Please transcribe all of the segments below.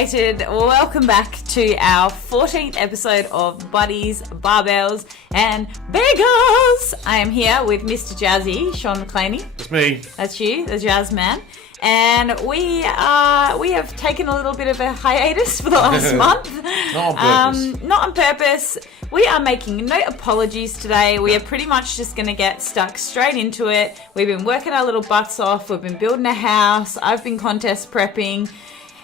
awaited. Welcome back to our 14th episode of Buddies, Barbells and Bagels. I am here with Mr. Jazzy, Sean Mclaney. That's me. That's you, the jazz man. And we have taken a little bit of a hiatus for the last month. Not on purpose. Not on purpose. We are making no apologies today. We are pretty much just going to get stuck straight into it. We've been working our little butts off. We've been building a house. I've been contest prepping.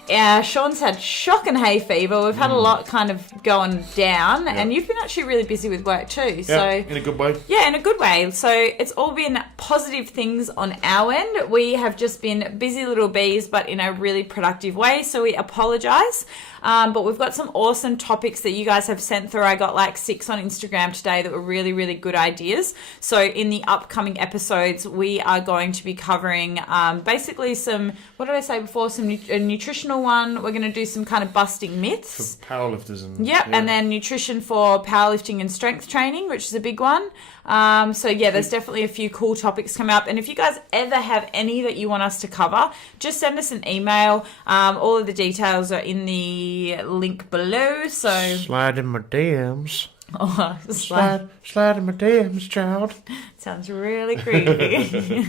Sean's had shock and hay fever. We've had a lot kind of going down, and you've been actually really busy with work too. So in a good way. Yeah, in a good way. So it's all been positive things on our end. We have just been busy little bees, but in a really productive way. So we apologise. But we've got some awesome topics that you guys have sent through. I got like 6 on Instagram today that were really, really good ideas. So in the upcoming episodes, we are going to be covering basically some, what did I say before? A nutritional one. We're going to do some kind of busting myths. For powerlifters. And then nutrition for powerlifting and strength training, which is a big one. There's definitely a few cool topics coming up. And if you guys ever have any that you want us to cover, just send us an email. All of the details are in the link below. So slide in my DMs. Oh, slide in my DMs, child. Sounds really creepy.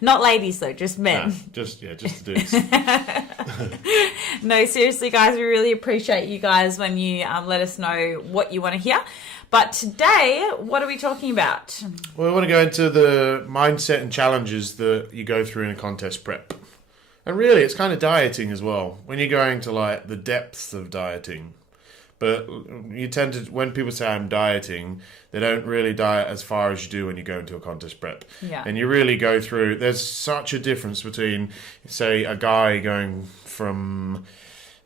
Not ladies though, just men. Nah, just the dudes. No, seriously, guys, we really appreciate you guys when you let us know what you want to hear. But today, what are we talking about? Well, we want to go into the mindset and challenges that you go through in a contest prep. And really, it's kind of dieting as well. When you're going to like the depths of dieting. But you tend to, when people say I'm dieting, they don't really diet as far as you do when you go into a contest prep. Yeah. And you really go through, there's such a difference between, say, a guy going from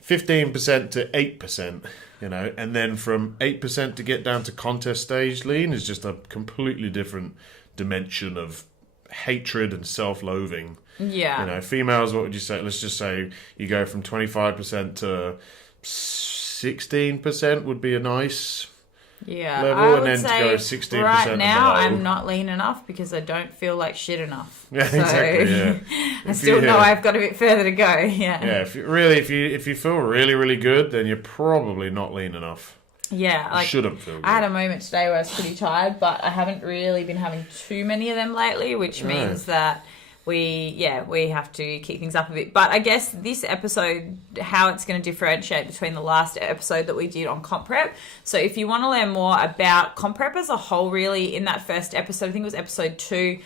15% to 8%, and then from 8% to get down to contest stage lean is just a completely different dimension of hatred and self-loathing. Yeah. Females, what would you say? Let's just say you go from 25% to 16% would be a nice level, I would and then say to go 16% right now below. I'm not lean enough because I don't feel like shit enough. Yeah, exactly. Yeah. I still know I've got a bit further to go. Yeah. Yeah. If you feel really, really good, then you're probably not lean enough. Yeah, you shouldn't feel good. I had a moment today where I was pretty tired, but I haven't really been having too many of them lately, which means that we have to kick things up a bit. But I guess this episode, how it's going to differentiate between the last episode that we did on comp prep. So if you want to learn more about comp prep as a whole, really, in that first episode, I think it was episode 2,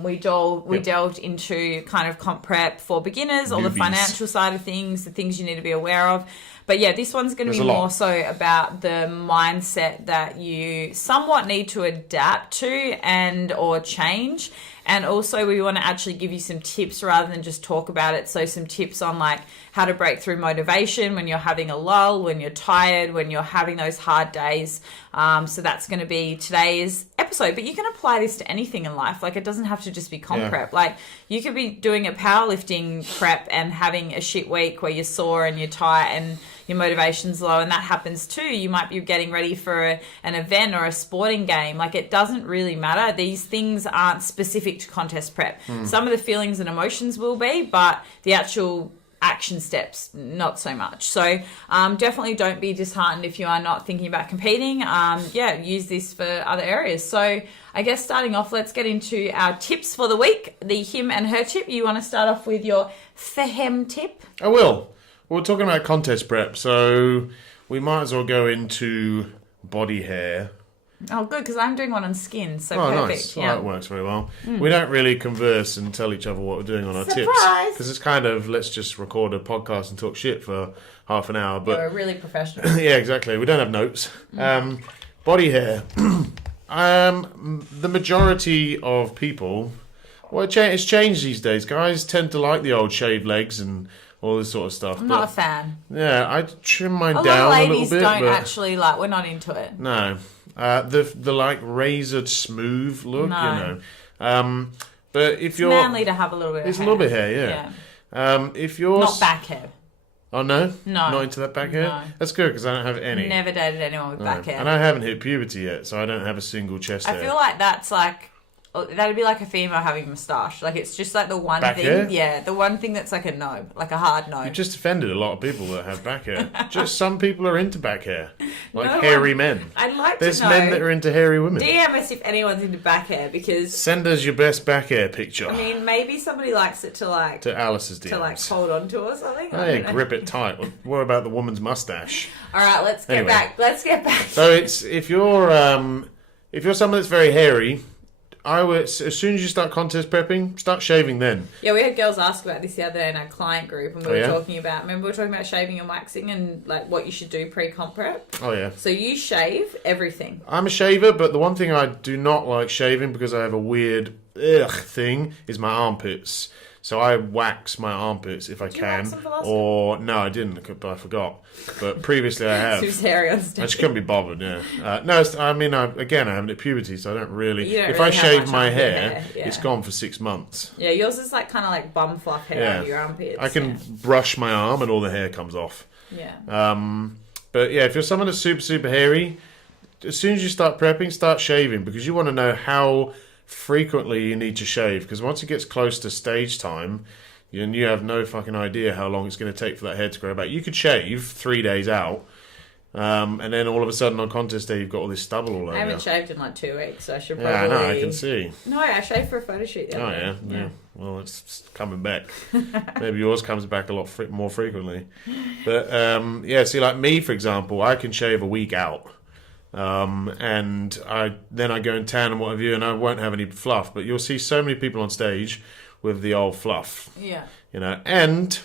we delved into kind of comp prep for beginners, all the financial side of things, the things you need to be aware of. But yeah, this one's going to be more so about the mindset that you somewhat need to adapt to and or change. And also we want to actually give you some tips rather than just talk about it. So some tips on like how to break through motivation when you're having a lull, when you're tired, when you're having those hard days. So that's going to be today's episode. But you can apply this to anything in life. Like it doesn't have to just be comp prep. Like you could be doing a powerlifting prep and having a shit week where you're sore and you're tired and your motivation's low, and that happens too. You might be getting ready for an event or a sporting game. Like it doesn't really matter. These things aren't specific to contest prep. Some of the feelings and emotions will be, but the actual action steps, not so much. So definitely don't be disheartened if you are not thinking about competing. Use this for other areas. So I guess starting off, let's get into our tips for the week, the him and her tip. You want to start off with your for him tip? I will. We're talking about contest prep, so we might as well go into body hair. Oh, good, because I'm doing one on skin, so perfect. Nice. Yeah. Well, that works very well. We don't really converse and tell each other what we're doing on our tips. Because it's kind of, let's just record a podcast and talk shit for half an hour. But we're really professional. Yeah, exactly. We don't have notes. Body hair. The majority of people, it's changed these days. Guys tend to like the old shaved legs and all this sort of stuff. I'm not a fan. Yeah, I trim mine down a lot of little ladies bit. Don't actually like. We're not into it. No, the like razored smooth look. No. But if you're manly to have a little bit. It's of hair. a little bit hair, yeah. If you're not back hair. Oh no, no, not into that back hair. No. That's good because I don't have any. Never dated anyone with back hair, and I haven't hit puberty yet, so I don't have a single chest hair. I feel like that's like that'd be like a female having a moustache. Like, it's just like the one Back thing. hair? Yeah, the one thing that's like a no, like a hard no. You just offended a lot of people that have back hair. Just some people are into back hair, like No hairy one- men. I'd like There's to know. men that are into hairy women. DM us if anyone's into back hair, because Send us your best back hair picture I mean, maybe somebody likes it to like to Alice's DMs. to like hold on to or something. Oh, I yeah, don't know. grip it tight. What about the woman's mustache? All right, let's get Anyway. back. Let's get back. So it's if you're someone that's very hairy, I would, as soon as you start contest prepping, start shaving then. Yeah, we had girls ask about this the other day in our client group, and we Oh, were yeah? talking about. Remember, we were talking about shaving and waxing, and like what you should do pre-comp prep. Oh yeah. So you shave everything. I'm a shaver, but the one thing I do not like shaving because I have a weird thing is my armpits. So I wax my armpits if I Did you can. wax them for last Or no, I didn't, but I forgot. But previously I have. Who's hairy on I stage? just couldn't be bothered, yeah. No, it's, I mean, I haven't hit puberty, so I don't really... You don't if really I have shave much my armpit hair, hair, yeah. it's gone for 6 months. Yeah, yours is like kind of like bum fluff hair Yeah. over your armpits. I can brush my arm and all the hair comes off. Yeah. But yeah, if you're someone that's super, super hairy, as soon as you start prepping, start shaving because you want to know how frequently you need to shave. Because once it gets close to stage time, you have no fucking idea how long it's going to take for that hair to grow back. You could shave 3 days out, and then all of a sudden on contest day, you've got all this stubble all over I haven't you. shaved in like 2 weeks, so I should probably... Yeah, I know, I can see. No, I shaved for a photo shoot the Oh, other day. yeah. Well, it's coming back. Maybe yours comes back a lot more frequently. But, yeah, see, like me, for example, I can shave a week out. And then I go and tan and what have you, and I won't have any fluff. But you'll see so many people on stage with the old fluff. Yeah. You know, and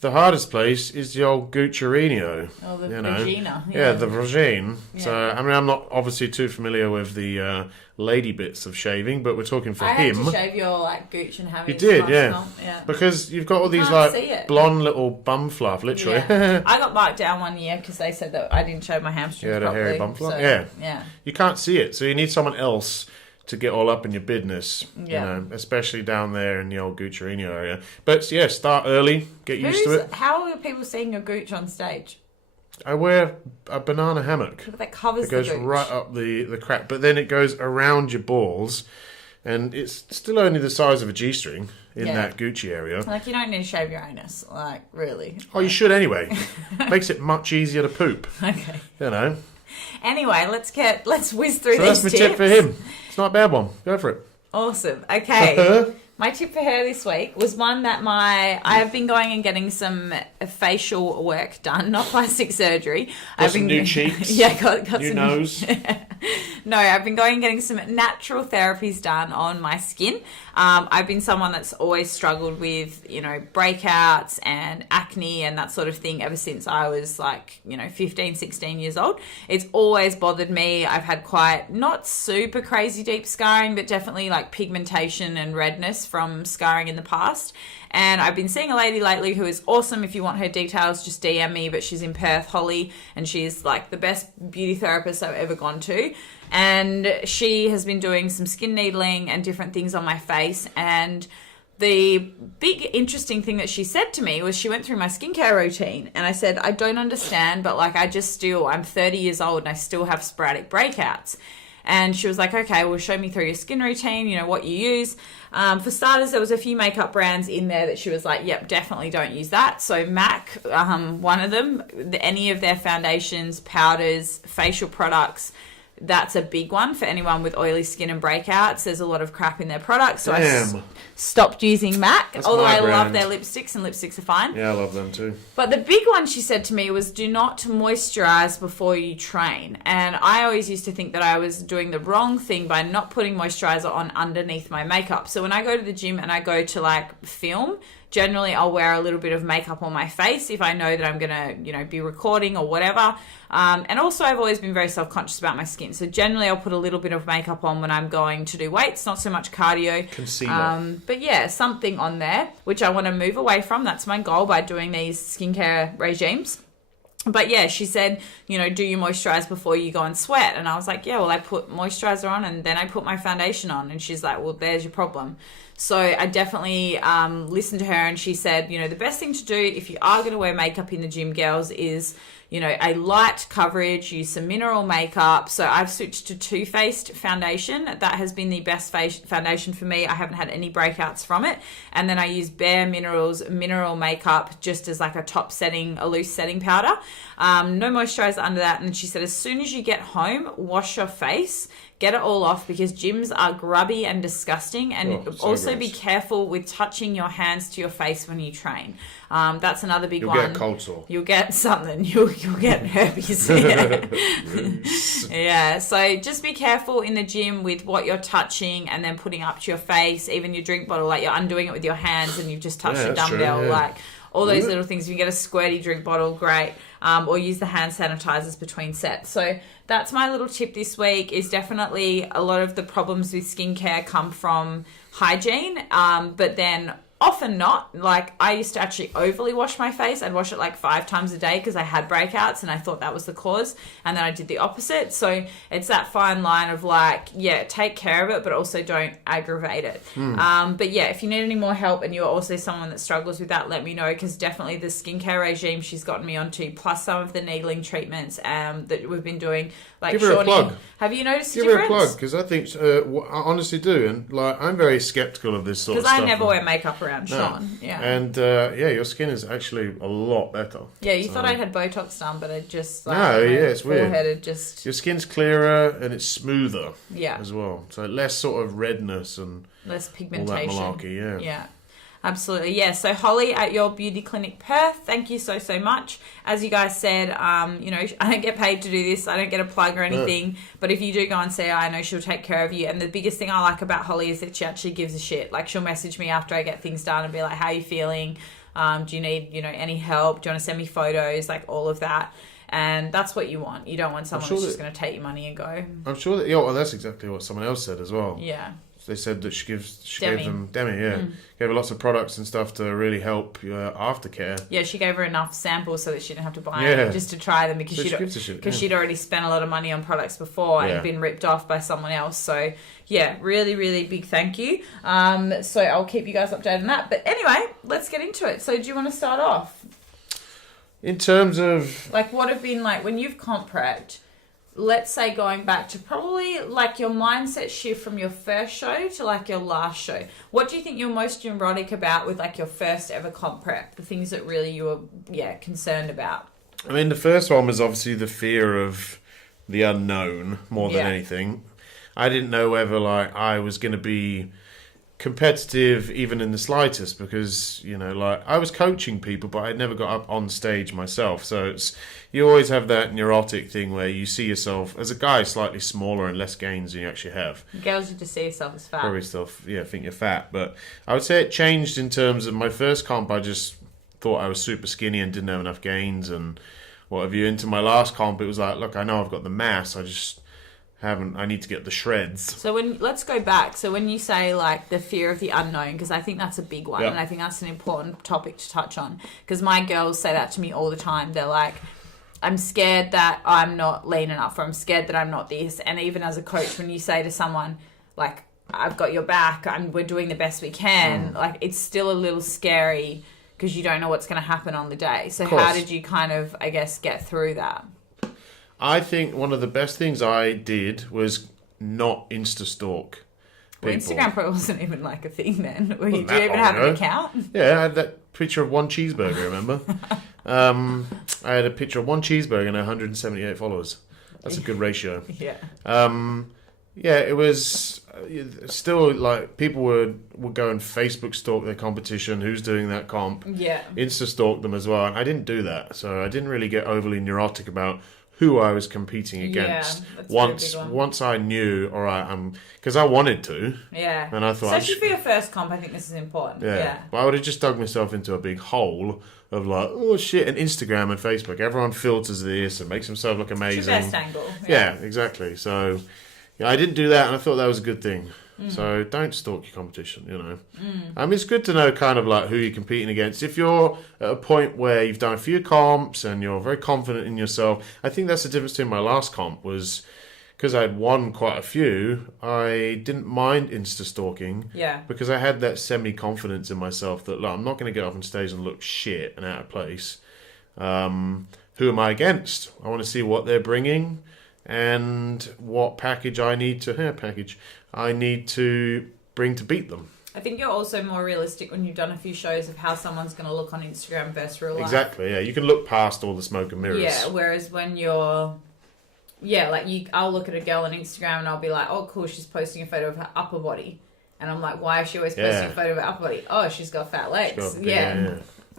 the hardest place is the old Gucciarino. Oh, the you know. vagina. Yeah, the vagine. Yeah. So, I mean, I'm not obviously too familiar with the lady bits of shaving, but we're talking for I him. had to shave your like gooch and hammies. You did, last yeah. month, yeah. Because you've got all these can't see like it. blonde little bum fluff, literally. Yeah. I got marked down one year because they said that I didn't shave my hamstrings You had a properly. hairy bum fluff? So, Yeah. Yeah. You can't see it, so you need someone else to get all up in your business, Yeah. you know, especially down there in the old Gucciarino area. But yeah, start early, get used to it. How are people seeing your gooch on stage? I wear a banana hammock. That covers It goes the gooch. right up the crack, but then it goes around your balls, and it's still only the size of a G-string in Yeah. that Gucci area. Like, you don't need to shave your anus. Like, really. Oh, you should anyway. Makes it much easier to poop, Okay. you know. Anyway, let's whiz through So these that's my tips. tip for him. It's not a bad one. Go for it. Awesome. Okay. My tip for her this week was one that I have been going and getting some facial work done, not plastic surgery. Got some new cheeks. Yeah, got New some nose. No, I've been going and getting some natural therapies done on my skin. I've been someone that's always struggled with, you know, breakouts and acne and that sort of thing ever since I was like, you know, 15, 16 years old. It's always bothered me. I've had quite not super crazy deep scarring, but definitely like pigmentation and redness from scarring in the past. And I've been seeing a lady lately who is awesome. If you want her details, just DM me. But she's in Perth, Holly, and she's like the best beauty therapist I've ever gone to. And she has been doing some skin needling and different things on my face. And the big interesting thing that she said to me was she went through my skincare routine. And I said, I don't understand, but like I'm 30 years old and I still have sporadic breakouts. And she was like, okay, well, show me through your skin routine, you know, what you use. For starters, there was a few makeup brands in there that she was like, yep, definitely don't use that. So MAC, one of them, any of their foundations, powders, facial products, that's a big one for anyone with oily skin and breakouts. There's a lot of crap in their products. So Damn. I stopped using MAC, That's although my I love brand. their lipsticks, and lipsticks are fine. Yeah, I love them too. But the big one she said to me was do not moisturize before you train. And I always used to think that I was doing the wrong thing by not putting moisturizer on underneath my makeup. So when I go to the gym and I go to like film, generally I'll wear a little bit of makeup on my face if I know that I'm going to, you know, be recording or whatever. And also I've always been very self-conscious about my skin. So generally I'll put a little bit of makeup on when I'm going to do weights, not so much cardio. Concealer. But yeah, something on there, which I want to move away from. That's my goal by doing these skincare regimes. But yeah, she said, you know, do you moisturize before you go and sweat? And I was like, yeah, well, I put moisturizer on and then I put my foundation on. And she's like, well, there's your problem. So I definitely listened to her, and she said, you know, the best thing to do if you are going to wear makeup in the gym, girls, is a light coverage, use some mineral makeup. So I've switched to Too Faced foundation. That has been the best foundation for me. I haven't had any breakouts from it. And then I use Bare Minerals mineral makeup just as like a loose setting powder. No moisturizer under that. And she said, as soon as you get home, wash your face, get it all off, because gyms are grubby and disgusting. And also be careful with touching your hands to your face when you train. That's another big one. You'll get a cold sore. You'll get something. You'll get herpes. Yeah. So just be careful in the gym with what you're touching and then putting up to your face. Even your drink bottle, like you're undoing it with your hands and you've just touched your dumbbell. True, yeah. Like all those little things. If you get a squirty drink bottle, great. Or use the hand sanitizers between sets. So that's my little tip this week. Is definitely a lot of the problems with skincare come from hygiene, but then often not. Like I used to actually overly wash my face. I'd wash it like 5 times a day because I had breakouts and I thought that was the cause. And then I did the opposite. So it's that fine line of like, yeah, take care of it, but also don't aggravate it. But yeah, if you need any more help and you're also someone that struggles with that, let me know, because definitely the skincare regime she's gotten me onto, plus some of the needling treatments that we've been doing. Like Give her a plug. Have you noticed Give a difference? her a plug, because I think I honestly do, and like I'm very skeptical of this sort of stuff. Because I never wear makeup around Sean. Yeah. And your skin is actually a lot better. Yeah, you thought I had Botox done, but it just it's weird. Your skin's clearer and it's smoother. Yeah. As well, so less sort of redness and less pigmentation. All that malarkey. Yeah. Yeah. Absolutely, yeah. So Holly at Your Beauty Clinic Perth, thank you so much. As you guys said, I don't get paid to do this. I don't get a plug or anything. No. But if you do go and see her, I know she'll take care of you. And the biggest thing I like about Holly is that she actually gives a shit. Like she'll message me after I get things done and be like, "How are you feeling? Do you need any help? Do you want to send me photos?" Like all of that. And that's what you want. You don't want someone that's just going to take your money and go. I'm sure that well, that's exactly what someone else said as well. Yeah. They said that she gave them Demi, gave her lots of products and stuff to really help aftercare. Yeah, she gave her enough samples so that she didn't have to buy them just to try them, because she'd already spent a lot of money on products before and been ripped off by someone else. So yeah, really, really big thank you. So I'll keep you guys updated on that. But anyway, let's get into it. So do you want to start off? In terms of like what have been like when you've comp prepped? Let's say going back to probably like your mindset shift from your first show to like your last show. What do you think you're most neurotic about with like your first ever comp prep? The things that really you were, concerned about. I mean, the first one was obviously the fear of the unknown more than anything. I didn't know whether like I was going to be competitive even in the slightest, because like I was coaching people but I'd never got up on stage myself, so you always have that neurotic thing where you see yourself as a guy slightly smaller and less gains than you actually have. Girls, you just see yourself as fat. Probably still think you're fat, but I would say it changed in terms of my first comp. I just thought I was super skinny and didn't have enough gains and what have you. Into my last comp, it was like, look, I know I've got the mass, I need to get the shreds. So let's go back. So when you say like the fear of the unknown, because I think that's a big one, and I think that's an important topic to touch on, because my girls say that to me all the time. They're like, I'm scared that I'm not lean enough, or I'm scared that I'm not this. And even as a coach, when you say to someone like, I've got your back, we're doing the best we can, like it's still a little scary because you don't know what's going to happen on the day. So how did you kind of, I guess, get through that? I think one of the best things I did was not Insta-stalk people. Well, Instagram probably wasn't even like a thing then. Do you even have an account? Yeah, I had that picture of one cheeseburger, remember? I had a picture of one cheeseburger and 178 followers. That's a good ratio. Yeah. It was still like people would go and Facebook stalk their competition, who's doing that comp. Yeah. Insta stalk them as well. And I didn't do that. So I didn't really get overly neurotic about who I was competing against. Once I knew, all right, because I wanted to. Yeah. And I thought, especially for your first comp, I think this is important. Yeah. But I would have just dug myself into a big hole of like, oh shit, and Instagram and Facebook, everyone filters this and makes themselves look amazing. It's your best angle. Yeah, exactly. So I didn't do that, and I thought that was a good thing. So don't stalk your competition, It's good to know kind of like who you're competing against. If you're at a point where you've done a few comps and you're very confident in yourself, I think that's the difference between my last comp was because I'd won quite a few, I didn't mind Insta-stalking. Yeah. Because I had that semi-confidence in myself that, look, I'm not going to get up on stage and look shit and out of place. who am I against? I want to see what they're bringing and what package I need to bring to beat them. I think you're also more realistic when you've done a few shows of how someone's going to look on Instagram versus real life. Exactly, yeah. You can look past all the smoke and mirrors. Yeah, whereas when you're... Yeah, like I'll look at a girl on Instagram and I'll be like, oh, cool, she's posting a photo of her upper body. And I'm like, why is she always posting a photo of her upper body? Oh, she's got fat legs.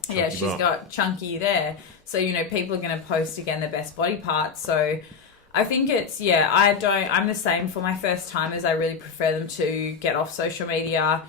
She's got chunky there. So, people are going to post, again, their best body parts. So... I think I'm the same for my first timers. I really prefer them to get off social media,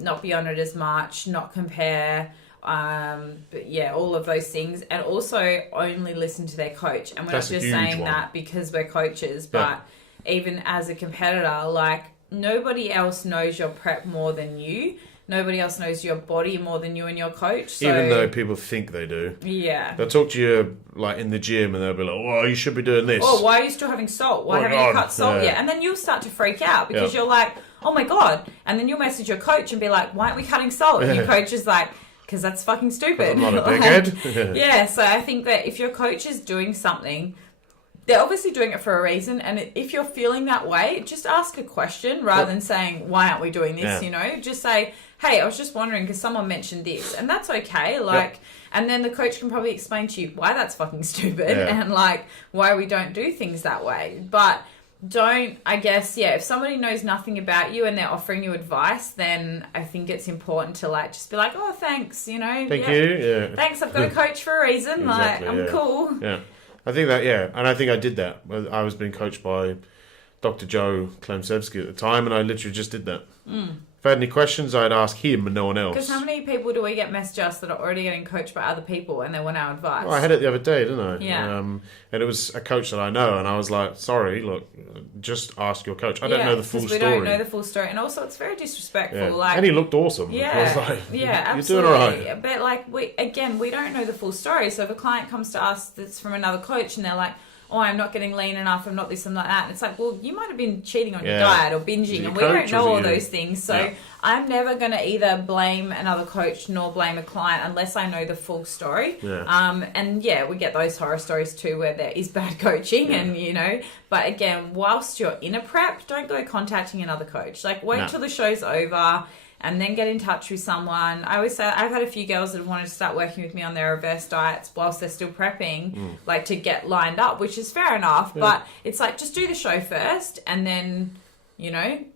not be on it as much, not compare, but yeah, all of those things. And also only listen to their coach. And we're not just saying that because we're coaches, but even as a competitor, like nobody else knows your prep more than you. Nobody else knows your body more than you and your coach. So, even though people think they do. Yeah. They'll talk to you like in the gym and they'll be like, oh, you should be doing this. Oh, why are you still having salt? Why haven't you cut salt yet? And then you'll start to freak out because you're like, oh my God. And then you'll message your coach and be like, why aren't we cutting salt? And your coach is like, because that's fucking stupid. I'm not a big head. Yeah, so I think that if your coach is doing something, they're obviously doing it for a reason. And if you're feeling that way, just ask a question rather than saying, why aren't we doing this? Just say, hey, I was just wondering because someone mentioned this, and that's okay. And then the coach can probably explain to you why that's fucking stupid and like why we don't do things that way. But if somebody knows nothing about you and they're offering you advice, then I think it's important to like just be like, oh, thanks, Thank you. Thanks, I've got a coach for a reason. Exactly, I'm cool. Yeah. I think that, and I think I did that. I was being coached by Dr. Joe Klemczewski at the time, and I literally just did that. If I had any questions, I'd ask him and no one else. Because how many people do we get message us that are already getting coached by other people and they want our advice? Well, I had it the other day, didn't I? Yeah. And it was a coach that I know, and I was like, sorry, look, just ask your coach. I don't know the full story. We don't know the full story. And also, it's very disrespectful. Yeah. Like, and he looked awesome. Yeah. I was like, absolutely. You're doing all right. But like, we don't know the full story. So if a client comes to us that's from another coach and they're like, oh, I'm not getting lean enough, I'm not this and not that. And it's like, well, you might have been cheating on your diet or binging, and we don't know all those things. So I'm never going to either blame another coach nor blame a client unless I know the full story. Yeah. And we get those horror stories too where there is bad coaching and, but again, whilst you're in a prep, don't go contacting another coach. Like, wait till the show's over and then get in touch with someone. I always say, I've had a few girls that have wanted to start working with me on their reverse diets whilst they're still prepping, like to get lined up, which is fair enough. But it's like, just do the show first and then,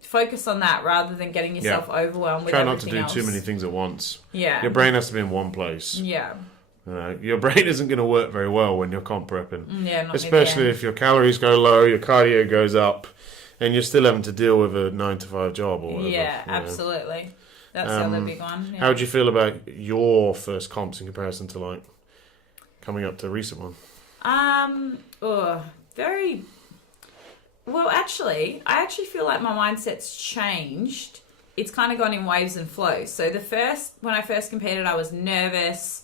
focus on that rather than getting yourself overwhelmed with everything else. Try not to do too many things at once. Yeah. Your brain has to be in one place. Yeah. Your brain isn't going to work very well when you're comp prepping. Yeah, not especially if your calories go low, your cardio goes up, and you're still having to deal with a 9-to-5 job or whatever. Yeah, absolutely. That's the other big one. Yeah. How would you feel about your first comps in comparison to like coming up to a recent one? Very well. Actually, I actually feel like my mindset's changed. It's kind of gone in waves and flows. So when I first competed, I was nervous,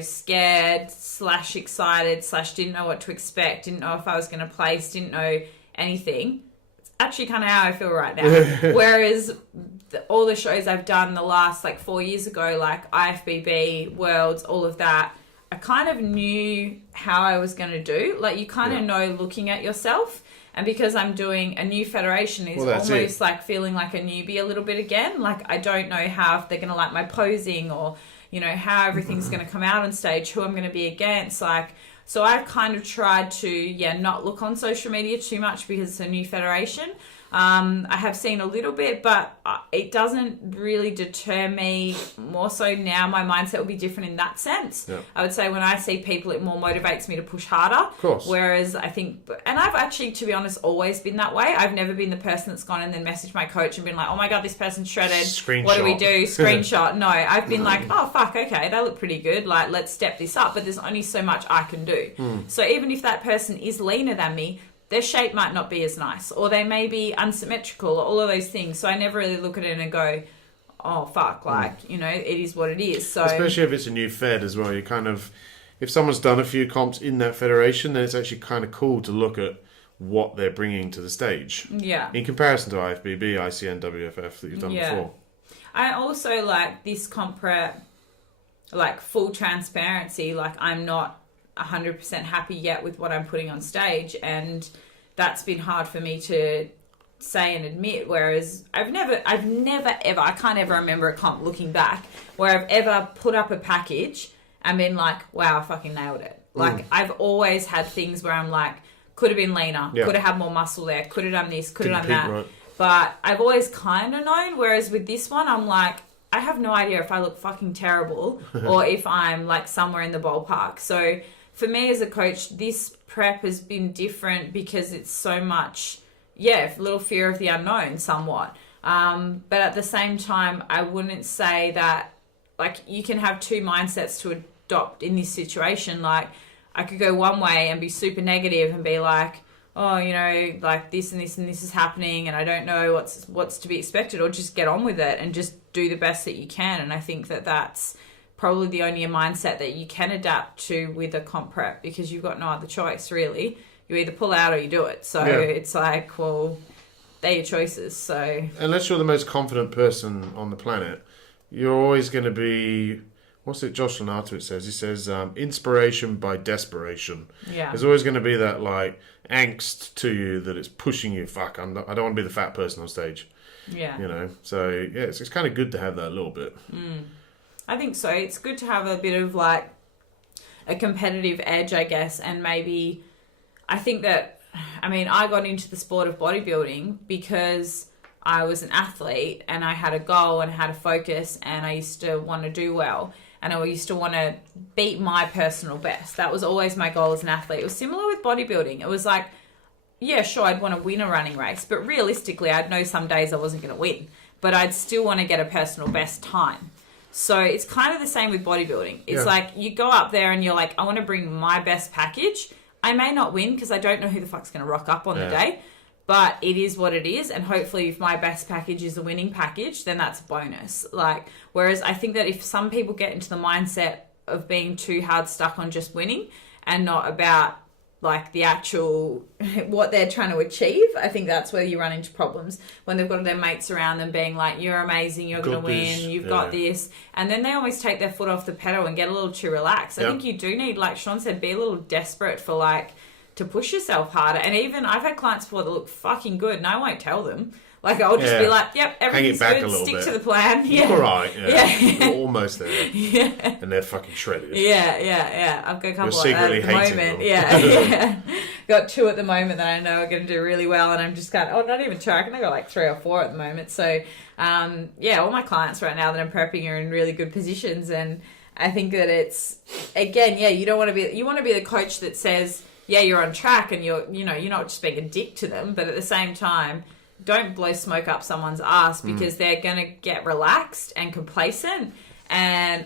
scared / excited / didn't know what to expect, didn't know if I was going to place, didn't know anything. Actually kind of how I feel right now. Whereas all the shows I've done the last 4 years ago, like IFBB, Worlds, all of that, I kind of knew how I was going to do. Like you kind of know looking at yourself. And because I'm doing a new federation is almost like feeling like a newbie a little bit again. Like I don't know how if they're going to like my posing or, how everything's going to come out on stage, who I'm going to be against. So I've kind of tried to, not look on social media too much because it's a new federation. I have seen a little bit, but it doesn't really deter me. More so now, my mindset will be different in that sense. Yeah. I would say when I see people, it more motivates me to push harder. Of course. Whereas I think, and I've actually, to be honest, always been that way. I've never been the person that's gone and then messaged my coach and been like, oh my God, this person's shredded. Screenshot. What do we do? Screenshot. No, I've been like, oh fuck, okay, they look pretty good. Like, let's step this up. But there's only so much I can do. So even if that person is leaner than me, their shape might not be as nice, or they may be unsymmetrical, or all of those things. So I never really look at it and go, oh, fuck, it is what it is. So especially if it's a new fed as well, you kind of, if someone's done a few comps in that federation, then it's actually kind of cool to look at what they're bringing to the stage. Yeah. In comparison to IFBB, ICN, WFF that you've done before. I also like this comp prep, full transparency. I'm not 100% happy yet with what I'm putting on stage, and that's been hard for me to say and admit. Whereas I've never ever, I can't ever remember a comp looking back where I've ever put up a package and been like, wow, I fucking nailed it. Like, I've always had things where I'm like, could have been leaner, could have had more muscle there, could have done this, could have done that. Right. But I've always kind of known, whereas with this one, I'm like, I have no idea if I look fucking terrible or if I'm like somewhere in the ballpark. So for me as a coach, this prep has been different because it's so much, little fear of the unknown somewhat. But at the same time, I wouldn't say that, like, you can have two mindsets to adopt in this situation. Like, I could go one way and be super negative and be like, oh, you know, like this and this and this is happening and I don't know what's to be expected, or just get on with it and just do the best that you can. And I think that that's probably the only mindset that you can adapt to with a comp prep, because you've got no other choice, really. You either pull out or you do it. So it's like, well, they're your choices. So unless you're the most confident person on the planet, you're always going to be... What's it Josh Lenartowicz says? He says, inspiration by desperation. Yeah. There's always going to be that, like, angst to you that it's pushing you. Fuck, I don't want to be the fat person on stage. Yeah. You know? So, yeah, it's kind of good to have that a little bit. I think so. It's good to have a bit of, like, a competitive edge, I guess. And maybe, I think that, I mean, I got into the sport of bodybuilding because I was an athlete and I had a goal and I had a focus and I used to want to do well. And I used to want to beat my personal best. That was always my goal as an athlete. It was similar with bodybuilding. It was like, yeah, sure, I'd want to win a running race. But realistically, I'd know some days I wasn't going to win. But I'd still want to get a personal best time. So it's kind of the same with bodybuilding. It's like you go up there and you're like, I want to bring my best package. I may not win because I don't know who the fuck's going to rock up on the day. But it is what it is, and hopefully if my best package is a winning package, then that's a bonus. Like, whereas I think that if some people get into the mindset of being too hard stuck on just winning and not about, like, the actual, what they're trying to achieve, I think that's where you run into problems. When they've got their mates around them being like, you're amazing, you're going to win, you've got this. And then they always take their foot off the pedal and get a little too relaxed. I think you do need, like Sean said, be a little desperate for, like, to push yourself harder. And even I've had clients before that look fucking good and I won't tell them. Like, I'll just be like, yep, everything's good, stick to the plan. Yeah. You're all right. You're almost there. And they're fucking shredded. I've got a couple like that at the moment. Got two at the moment that I know are going to do really well, and I'm just kind of, not even two, I reckon I got like 3 or 4 at the moment. So, all my clients right now that I'm prepping are in really good positions, and I think that it's, again, you want to be the coach that says, you're on track and you're not just being a dick to them, but at the same time, don't blow smoke up someone's ass because they're going to get relaxed and complacent,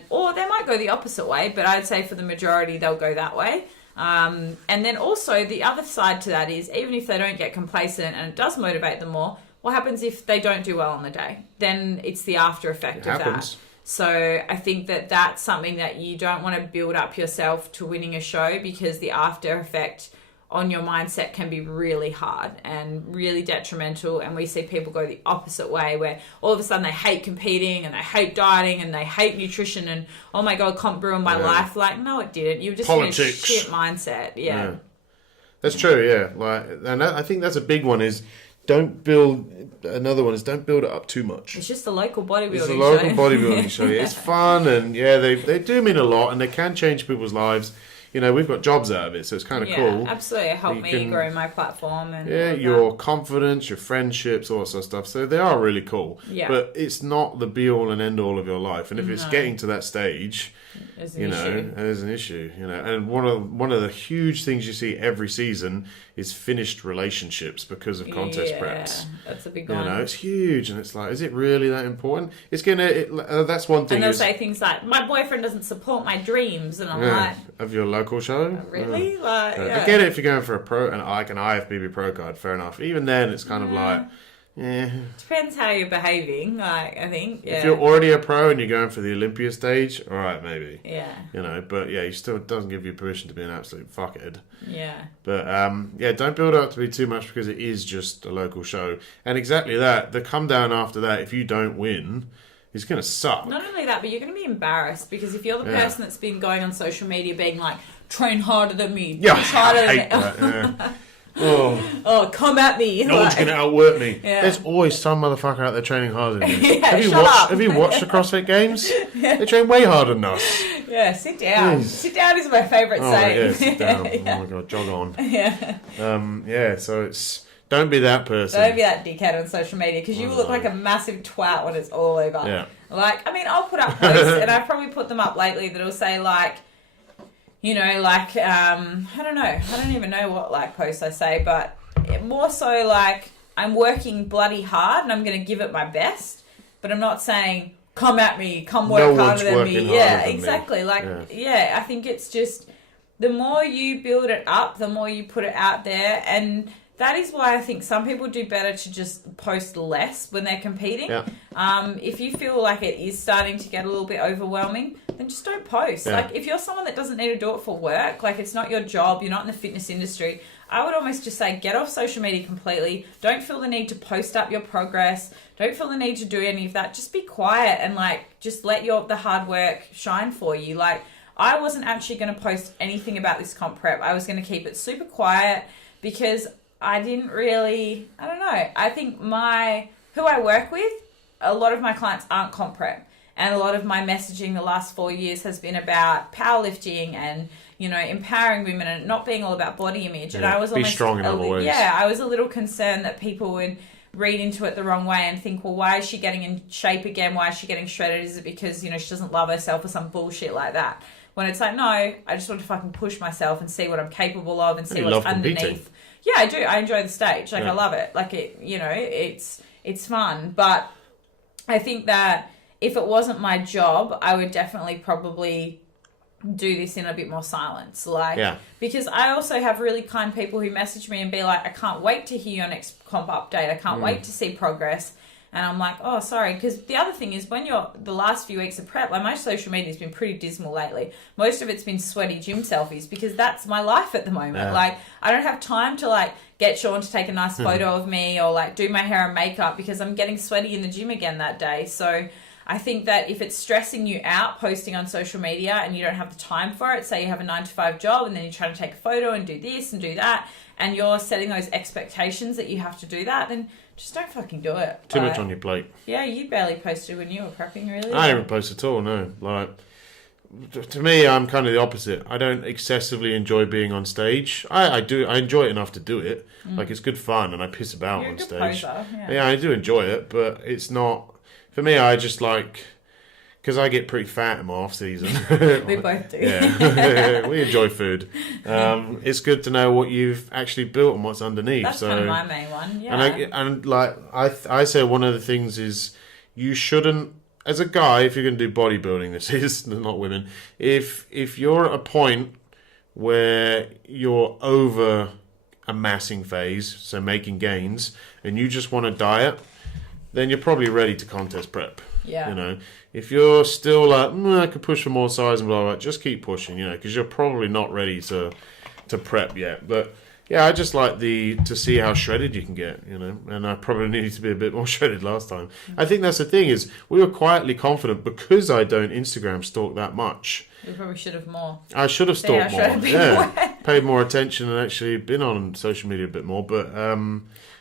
or they might go the opposite way, but I'd say for the majority, they'll go that way. And then also the other side to that is, even if they don't get complacent and it does motivate them more, what happens if they don't do well on the day? Then it's the after effect of that. So I think that that's something that you don't want to build up yourself to winning a show, because the after effect on your mindset can be really hard and really detrimental. And we see people go the opposite way, where all of a sudden they hate competing and they hate dieting and they hate nutrition and, oh my God, comp ruined my life. Like, no, it didn't. You were just in a shit mindset. Yeah. That's true, and I think that's a big one is, don't build it up too much. It's just a local bodybuilding show. It's a local bodybuilding show. It's fun, and they do mean a lot, and they can change people's lives. You know, we've got jobs out of it, so it's kind of cool. Yeah, absolutely. It helped me grow my platform. And your confidence, your friendships, all that sort of stuff. So they are really cool. Yeah. But it's not the be-all and end-all of your life. And if it's getting to that stage, there's an issue. And one of the huge things you see every season is finished relationships because of contest preps. That's a big one. It's huge, and it's like, is it really that important? It's that's one thing. And they'll say things like, "My boyfriend doesn't support my dreams," and I'm like, of your local show, really? I get it if you're going for a pro and like an IFBB pro card, fair enough. Even then, it's kind of like. Yeah. Depends how you're behaving, like, I think. Yeah. If you're already a pro and you're going for the Olympia stage, all right, maybe. Yeah. But you still doesn't give you permission to be an absolute fuckhead. Yeah. But don't build it up to be too much, because it is just a local show. And exactly that, the come down after that, if you don't win, is going to suck. Not only that, but you're going to be embarrassed, because if you're the person that's been going on social media being like, train harder than me, Yeah, push harder I than hate me. that. Yeah. Oh, come at me. No one's going to outwork me. Yeah. There's always some motherfucker out there training harder than you. Yeah, have you shut watched? up. Have you watched the CrossFit Games? They train way harder than us. Yeah, sit down. Jeez. Sit down is my favourite saying. Yeah, sit down. Yeah. Oh my god, jog on. Yeah. So it's don't be that person. Don't be that dickhead on social media because you will look like a massive twat when it's all over. Yeah. Like, I mean, I'll put up posts, and I've probably put them up lately that'll say, like, you know, like, I don't know. I don't even know what, like, posts I say, but more so, like, I'm working bloody hard and I'm going to give it my best, but I'm not saying, come at me, come work harder than me. Yeah, exactly. Like, I think it's just the more you build it up, the more you put it out there, and that is why I think some people do better to just post less when they're competing. Yeah. If you feel like it is starting to get a little bit overwhelming, then just don't post. Yeah. Like, if you're someone that doesn't need to do it for work, like it's not your job, you're not in the fitness industry, I would almost just say get off social media completely. Don't feel the need to post up your progress. Don't feel the need to do any of that. Just be quiet and like just let the hard work shine for you. Like, I wasn't actually going to post anything about this comp prep. I was going to keep it super quiet because I didn't really, I don't know. I think who I work with, a lot of my clients aren't comp prep. And a lot of my messaging the last 4 years has been about powerlifting and, you know, empowering women and not being all about body image. Yeah, and I was almost strong in other ways. Yeah, I was a little concerned that people would read into it the wrong way and think, well, why is she getting in shape again? Why is she getting shredded? Is it because, you know, she doesn't love herself or some bullshit like that? When it's like, no, I just want to fucking push myself and see what I'm capable of and see what's underneath. Competing. Yeah, I do. I enjoy the stage. Like, I love it. Like, it, you know, it's fun. But I think that if it wasn't my job, I would definitely probably do this in a bit more silence. Like, because I also have really kind people who message me and be like, I can't wait to hear your next comp update. I can't wait to see progress. And I'm like, oh, sorry. Because the other thing is when the last few weeks of prep, like my social media has been pretty dismal lately. Most of it's been sweaty gym selfies because that's my life at the moment. Yeah. Like, I don't have time to like get Sean to take a nice photo of me or like do my hair and makeup because I'm getting sweaty in the gym again that day. So I think that if it's stressing you out posting on social media and you don't have the time for it, say you have a 9-to-5 job and then you're trying to take a photo and do this and do that, and you're setting those expectations that you have to do that, then just don't fucking do it. Too much on your plate. Yeah, you barely posted when you were prepping, really. I didn't post at all, no. Like, to me, I'm kind of the opposite. I don't excessively enjoy being on stage. I do. I enjoy it enough to do it. Like, it's good fun, and I piss about You're on a good stage. poser, Yeah, I do enjoy it, but it's not... For me, I just like... Because I get pretty fat in my off-season. We both do. Yeah, we enjoy food. It's good to know what you've actually built and what's underneath. That's kind of my main one, yeah. I say one of the things is you shouldn't, as a guy, if you're going to do bodybuilding, this is not women. If you're at a point where you're over amassing phase, so making gains, and you just want to diet, then you're probably ready to contest prep. Yeah. You know, if you're still like, I could push for more size and blah, blah, blah, just keep pushing, you know, because you're probably not ready to prep yet. But yeah, I just like to see how shredded you can get, you know, and I probably needed to be a bit more shredded last time. I think that's the thing is we were quietly confident because I don't Instagram stalk that much. We probably should have more. I should have stalked more. Paid more attention and actually been on social media a bit more. But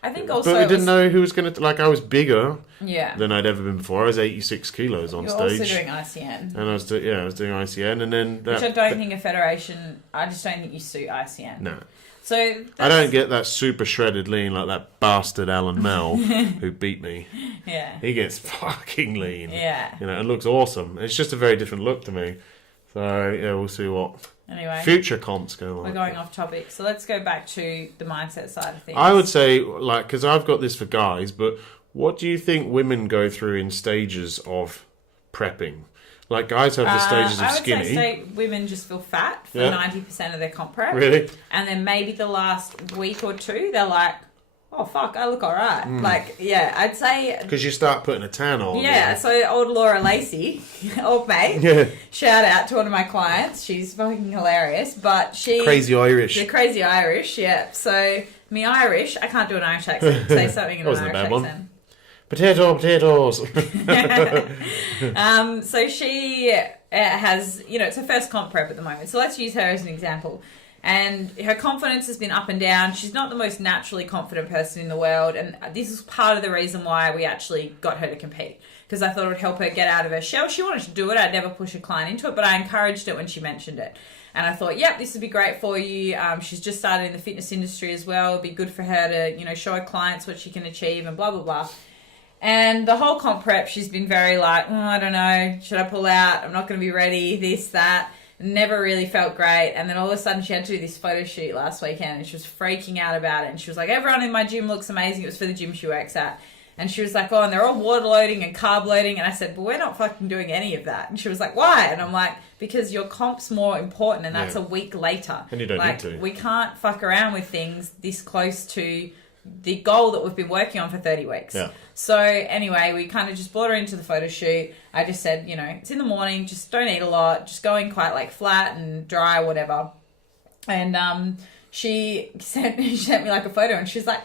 I think also, but we didn't know who was going to. Like, I was bigger than I'd ever been before. I was 86 kilos on stage. You're also doing ICN, and I was doing ICN, and then which I don't think a federation. I just don't think you suit ICN. No. So I don't get that super shredded lean like that bastard Alan Mel who beat me. Yeah. He gets fucking lean. Yeah. You know, it looks awesome. It's just a very different look to me. So yeah, we'll see what future comps go on. We're going off topic, so let's go back to the mindset side of things. I would say, like, because I've got this for guys, but what do you think women go through in stages of prepping? Like, guys have the stages of skinny. I would say women just feel fat for 90% of their comp prep. Really? And then maybe the last week or two, they're like, oh, fuck, I look all right. Like, yeah, I'd say... Because you start putting a tan on. Yeah, so old Laura Lacey, old mate, shout out to one of my clients. She's fucking hilarious, but she... Crazy Irish. The crazy Irish, yeah. So, me Irish, I can't do an Irish accent. Say something in an Irish accent. Potatoes. So she has, it's her first comp prep at the moment. So let's use her as an example. And her confidence has been up and down. She's not the most naturally confident person in the world. And this is part of the reason why we actually got her to compete. Because I thought it would help her get out of her shell. She wanted to do it. I'd never push a client into it, but I encouraged it when she mentioned it. And I thought, yep, this would be great for you. She's just started in the fitness industry as well. It'd be good for her to, show her clients what she can achieve and blah, blah, blah. And the whole comp prep, she's been very like, I don't know, should I pull out? I'm not going to be ready, this, that. Never really felt great. And then all of a sudden she had to do this photo shoot last weekend and she was freaking out about it. And she was like, everyone in my gym looks amazing. It was for the gym she works at. And she was like, and they're all water loading and carb loading. And I said, but we're not fucking doing any of that. And she was like, why? And I'm like, because your comp's more important and that's a week later. And you don't need to. We can't fuck around with things this close to the goal that we've been working on for 30 weeks. Yeah. So anyway, we kind of just brought her into the photo shoot. I just said, it's in the morning, just don't eat a lot, just go in quite like flat and dry, whatever. And she sent me like a photo and she's like,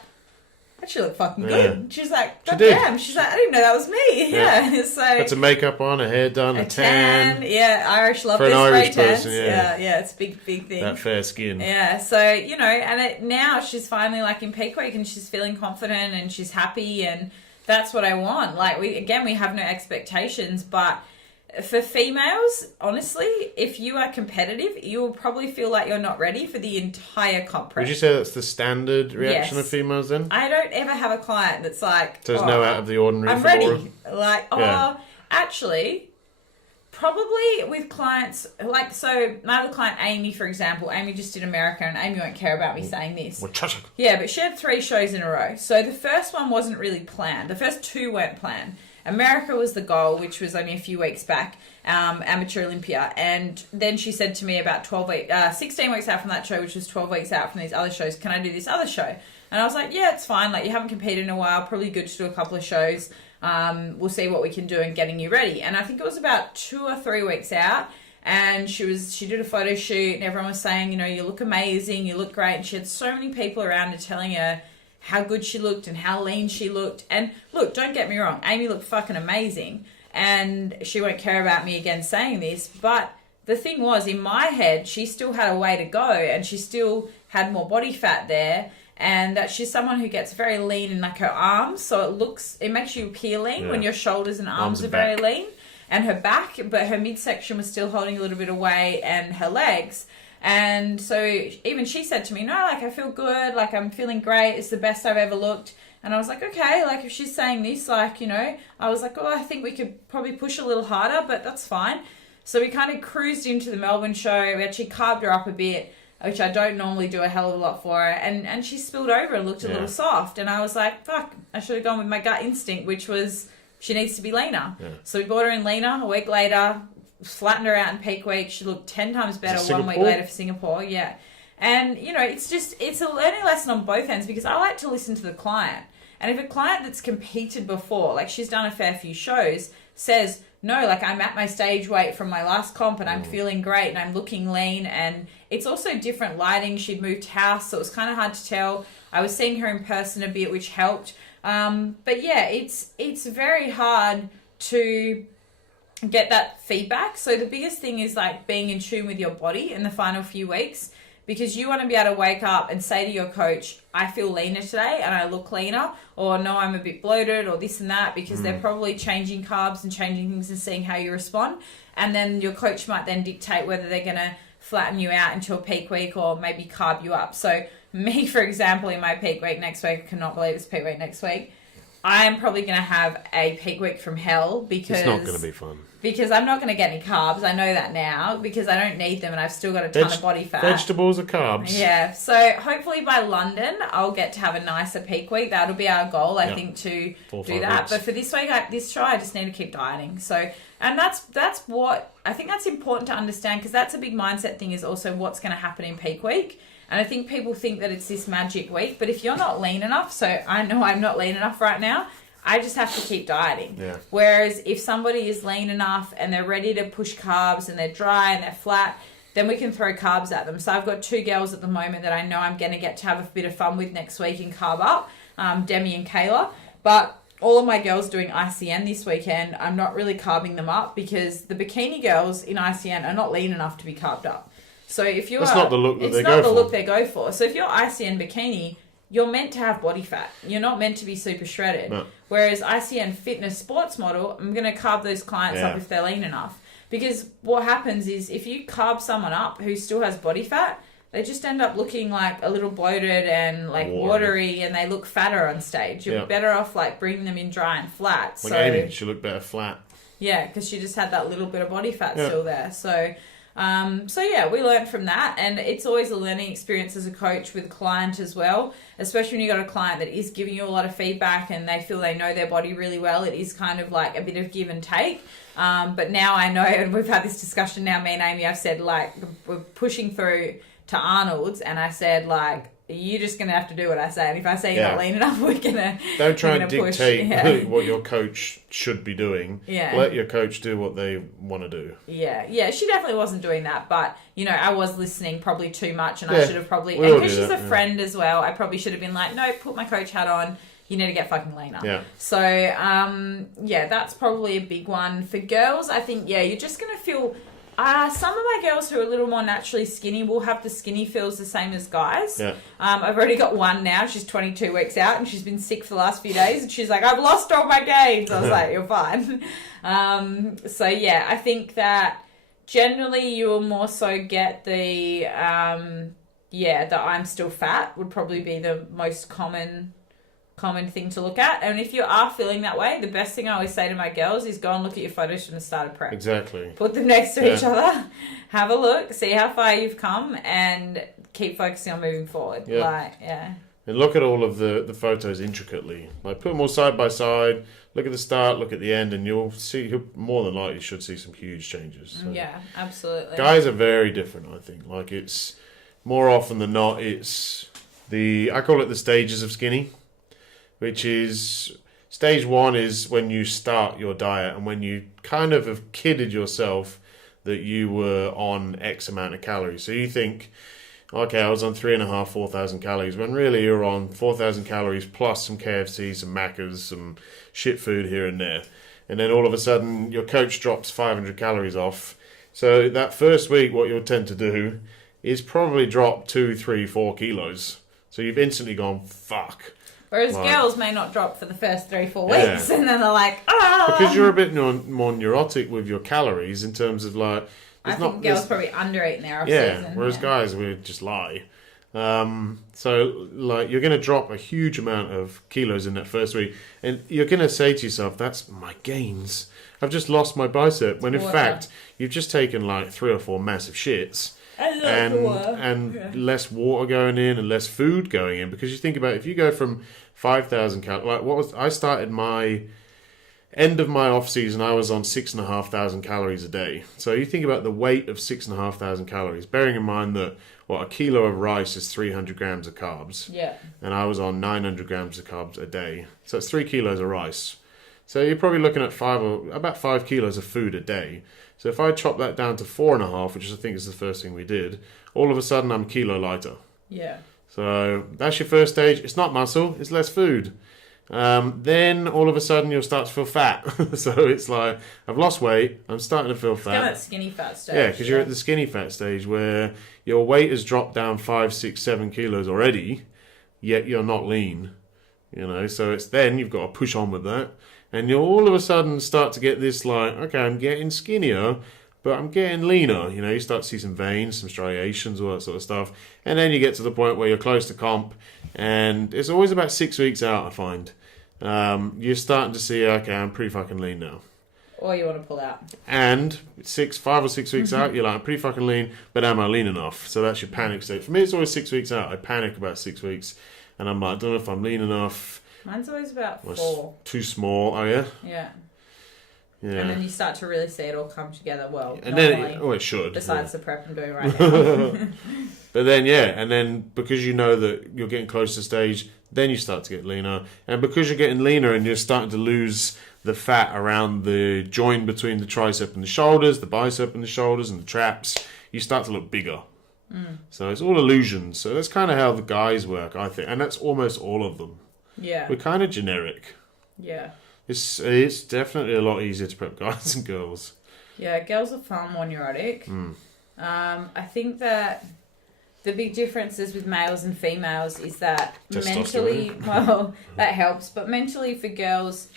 that should look fucking good. She's like, God damn. She's like, I didn't know that was me. Yeah. So got some makeup on, a hair done, a tan. Yeah, Irish love for this. an Irish tans. person, yeah, it's a big thing. That fair skin. Yeah, so, and now she's finally like in peak week and she's feeling confident and she's happy and that's what I want. Like, we have no expectations, but for females, honestly, if you are competitive, you will probably feel like you're not ready for the entire comp prep. Would you say that's the standard reaction of females then? I don't ever have a client that's like... So there's no out of the ordinary I'm for ready. Laura? Like, actually, probably with clients... Like, so my other client, Amy, for example, Amy just did America and Amy won't care about me saying this. Yeah, but she had 3 shows in a row. So the first one wasn't really planned. The first 2 weren't planned. America was the goal, which was only a few weeks back, Amateur Olympia. And then she said to me about 16 weeks out from that show, which was 12 weeks out from these other shows, can I do this other show? And I was like, yeah, it's fine. Like, you haven't competed in a while. Probably good to do a couple of shows. We'll see what we can do in getting you ready. And I think it was about 2 or 3 weeks out. And she did a photo shoot and everyone was saying, you look amazing, you look great. And she had so many people around her telling her how good she looked and how lean she looked. And look, don't get me wrong, Amy looked fucking amazing and she won't care about me again saying this, but the thing was, in my head, she still had a way to go and she still had more body fat there, and that she's someone who gets very lean in like her arms, so it makes you appear lean when your shoulders and arms are very lean, and her back, but her midsection was still holding a little bit of weight, and her legs. And so even she said to me, no, like, I feel good, like, I'm feeling great, it's the best I've ever looked. And I was like, okay, like, if she's saying this, like, I was like, I think we could probably push a little harder, but that's fine. So we kind of cruised into the Melbourne show. We actually carved her up a bit, which I don't normally do a hell of a lot for her. And she spilled over and looked a little soft. And I was like, fuck, I should have gone with my gut instinct, which was she needs to be leaner. Yeah. So we brought her in leaner. A week later, flattened her out in peak week. She looked 10 times better 1 week later for Singapore. Yeah. And, it's a learning lesson on both ends, because I like to listen to the client. And if a client that's competed before, like she's done a fair few shows, says, no, like, I'm at my stage weight from my last comp and I'm feeling great and I'm looking lean, and it's also different lighting. She'd moved house, so it was kind of hard to tell. I was seeing her in person a bit, which helped. But yeah, it's very hard to get that feedback. So the biggest thing is like being in tune with your body in the final few weeks, because you want to be able to wake up and say to your coach, I feel leaner today and I look leaner, or no, I'm a bit bloated, or this and that, because they're probably changing carbs and changing things and seeing how you respond. And then your coach might then dictate whether they're going to flatten you out into a peak week or maybe carb you up. So me, for example, in my peak week next week, I cannot believe it's peak week next week, I am probably going to have a peak week from hell, because it's not going to be fun. Because I'm not going to get any carbs. I know that now, because I don't need them and I've still got a ton of body fat. Vegetables are carbs. Yeah. So hopefully by London, I'll get to have a nicer peak week. That'll be our goal, I think, to do that. Weeks. But for this week, this show, I just need to keep dieting. So, and that's what, I think that's important to understand, because that's a big mindset thing, is also what's going to happen in peak week. And I think people think that it's this magic week, but if you're not lean enough, so I know I'm not lean enough right now, I just have to keep dieting. Yeah. Whereas if somebody is lean enough and they're ready to push carbs and they're dry and they're flat, then we can throw carbs at them. So I've got 2 girls at the moment that I know I'm going to get to have a bit of fun with next week and carb up, Demi and Kayla. But all of my girls doing ICN this weekend, I'm not really carbing them up because the bikini girls in ICN are not lean enough to be carbed up. So if you're... That's not the look that they go for. It's not the look they go for. So if you're ICN bikini, you're meant to have body fat. You're not meant to be super shredded. No. Whereas ICN fitness sports model, I'm going to carb those clients up if they're lean enough. Because what happens is if you carb someone up who still has body fat, they just end up looking like a little bloated and like watery, and they look fatter on stage. You're better off like bringing them in dry and flat. Like Amy, she looked better flat. Yeah, because she just had that little bit of body fat still there. So we learned from that, and it's always a learning experience as a coach with a client as well, especially when you got a client that is giving you a lot of feedback and they feel they know their body really well. It is kind of like a bit of give and take. But now I know, and we've had this discussion now, me and Amy, I've said like we're pushing through to Arnold's, and I said like, you're just going to have to do what I say. And if I say you're not lean enough, we're going to... Don't try and dictate what your coach should be doing. Yeah. Let your coach do what they want to do. Yeah. Yeah, she definitely wasn't doing that. But, you know, I was listening probably too much, and I should have probably... And because she's a friend as well, I probably should have been like, no, put my coach hat on. You need to get fucking leaner. Yeah. So, that's probably a big one. For girls, I think, you're just going to feel... some of my girls who are a little more naturally skinny will have the skinny feels the same as guys. Yeah. I've already got one now. She's 22 weeks out and she's been sick for the last few days. And she's like, I've lost all my gains. I was like, you're fine. I think that generally you will more so get the I'm still fat would probably be the most common thing to look at. And if you are feeling that way, the best thing I always say to my girls is go and look at your photos from the start of prep. Exactly. Put them next to each other, have a look, see how far you've come, and keep focusing on moving forward. And look at all of the photos intricately. Like put them all side by side, look at the start, look at the end, and you'll more than likely should see some huge changes. So. Yeah, absolutely. Guys are very different, I think. Like it's more often than not, it's I call it the stages of skinny. Which is, stage one is when you start your diet and when you kind of have kidded yourself that you were on X amount of calories. So you think, okay, I was on 3,500, 4,000 calories, when really you're on 4,000 calories plus some KFC, some Maccas, some shit food here and there. And then all of a sudden your coach drops 500 calories off. So that first week, what you'll tend to do is probably drop 2, 3, 4 kilos. So you've instantly gone, fuck. Whereas girls may not drop for the first 3-4 weeks, and then they're like, Because you're a bit more neurotic with your calories in terms of like... I think girls probably under-eat in their off-season. Whereas guys, we just lie. So like you're going to drop a huge amount of kilos in that first week, and you're going to say to yourself, that's my gains. I've just lost my bicep, when in fact, you've just taken like 3 or 4 massive shits. And less water going in and less food going in, because you think about it, if you go from 5,000 calories, like I started my end of my off season, I was on 6,500 calories a day. So you think about the weight of 6,500 calories, bearing in mind that a kilo of rice is 300 grams of carbs. Yeah. And I was on 900 grams of carbs a day, so it's 3 kilos of rice. So you're probably looking at about 5 kilos of food a day. So if I chop that down to 4.5, which I think is the first thing we did, all of a sudden I'm a kilo lighter. Yeah. So that's your first stage. It's not muscle, it's less food. Then all of a sudden you'll start to feel fat. So it's like, I've lost weight, I'm starting to feel fat. It's kind of that skinny fat stage. Yeah, because you're at the skinny fat stage where your weight has dropped down 5, 6, 7 kilos already, yet you're not lean. You know, so it's then you've got to push on with that. And you'll all of a sudden start to get this like, okay, I'm getting skinnier, but I'm getting leaner. You know, you start to see some veins, some striations, all that sort of stuff. And then you get to the point where you're close to comp. And it's always about 6 weeks out, I find. You're starting to see, okay, I'm pretty fucking lean now. Or you want to pull out. And 5 or 6 weeks out, you're like, I'm pretty fucking lean, but am I lean enough? So that's your panic state. For me, it's always 6 weeks out. I panic about 6 weeks. And I'm like, I don't know if I'm lean enough. Mine's always about 4. Too small. Oh, yeah? Yeah. Yeah. And then you start to really see it all come together well. And then, it should. Besides the prep I'm doing right now. But then, and then because you know that you're getting close to stage, then you start to get leaner. And because you're getting leaner and you're starting to lose the fat around the joint between the tricep and the shoulders, the bicep and the shoulders and the traps, you start to look bigger. So it's all illusions. So that's kind of how the guys work, I think. And that's almost all of them. Yeah. We're kind of generic. Yeah. It's definitely a lot easier to prep guys than girls. Yeah, girls are far more neurotic. I think that the big differences with males and females is that mentally, well, that helps, but mentally for girls,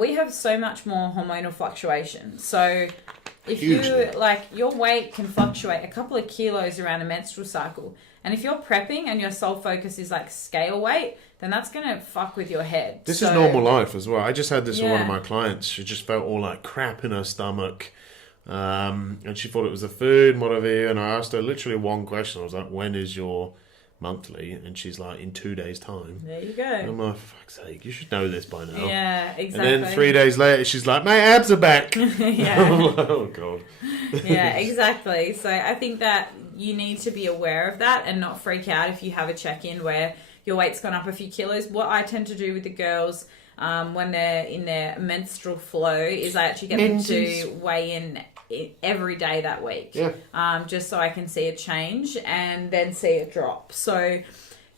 we have so much more hormonal fluctuation. So if you, like, your weight can fluctuate a couple of kilos around a menstrual cycle. And if you're prepping and your sole focus is like scale weight, then that's going to fuck with your head. This is normal life as well. I just had this with one of my clients. She just felt all like crap in her stomach. And she thought it was the food and whatever. And I asked her literally one question. I was like, when is your monthly? And she's like, in 2 days' time. There you go. And I'm like, for fuck's sake, you should know this by now. Yeah, exactly. And then 3 days later, she's like, my abs are back. Yeah. I'm like, oh, God. Yeah, exactly. So I think that you need to be aware of that and not freak out if you have a check-in where your weight's gone up a few kilos. What I tend to do with the girls when they're in their menstrual flow is I actually get them to weigh in every day that week. Yeah. Just so I can see a change and then see a drop. So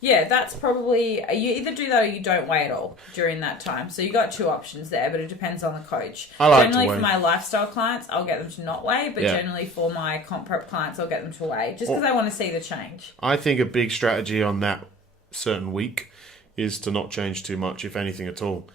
yeah, that's probably, you either do that or you don't weigh at all during that time. So you got two options there, but it depends on the coach. Generally for my lifestyle clients, I'll get them to not weigh, but generally for my comp prep clients, I'll get them to weigh just because I want to see the change. I think a big strategy on that certain week is to not change too much, if anything at all.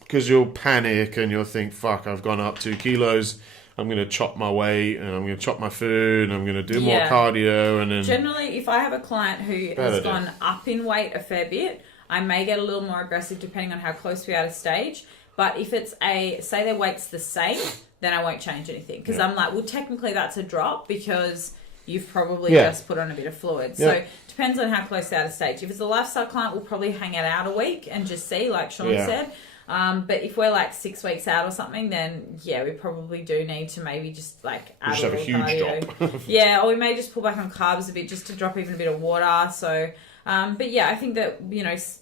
Because you'll panic and you'll think, fuck, I've gone up 2 kilos. I'm going to chop my weight and I'm going to chop my food and I'm going to do more cardio. And then generally, if I have a client who has gone up in weight a fair bit, I may get a little more aggressive depending on how close we are to stage. But if it's say their weight's the same, then I won't change anything. Because I'm like, well, technically that's a drop because you've probably just put on a bit of fluid. So depends on how close they're out of stage. If it's a lifestyle client, we'll probably hang it out a week and just see, like Sean said. But if we're like 6 weeks out or something, then we probably do need to maybe just like add a huge cardio. Or we may just pull back on carbs a bit just to drop even a bit of water. So, but I think that,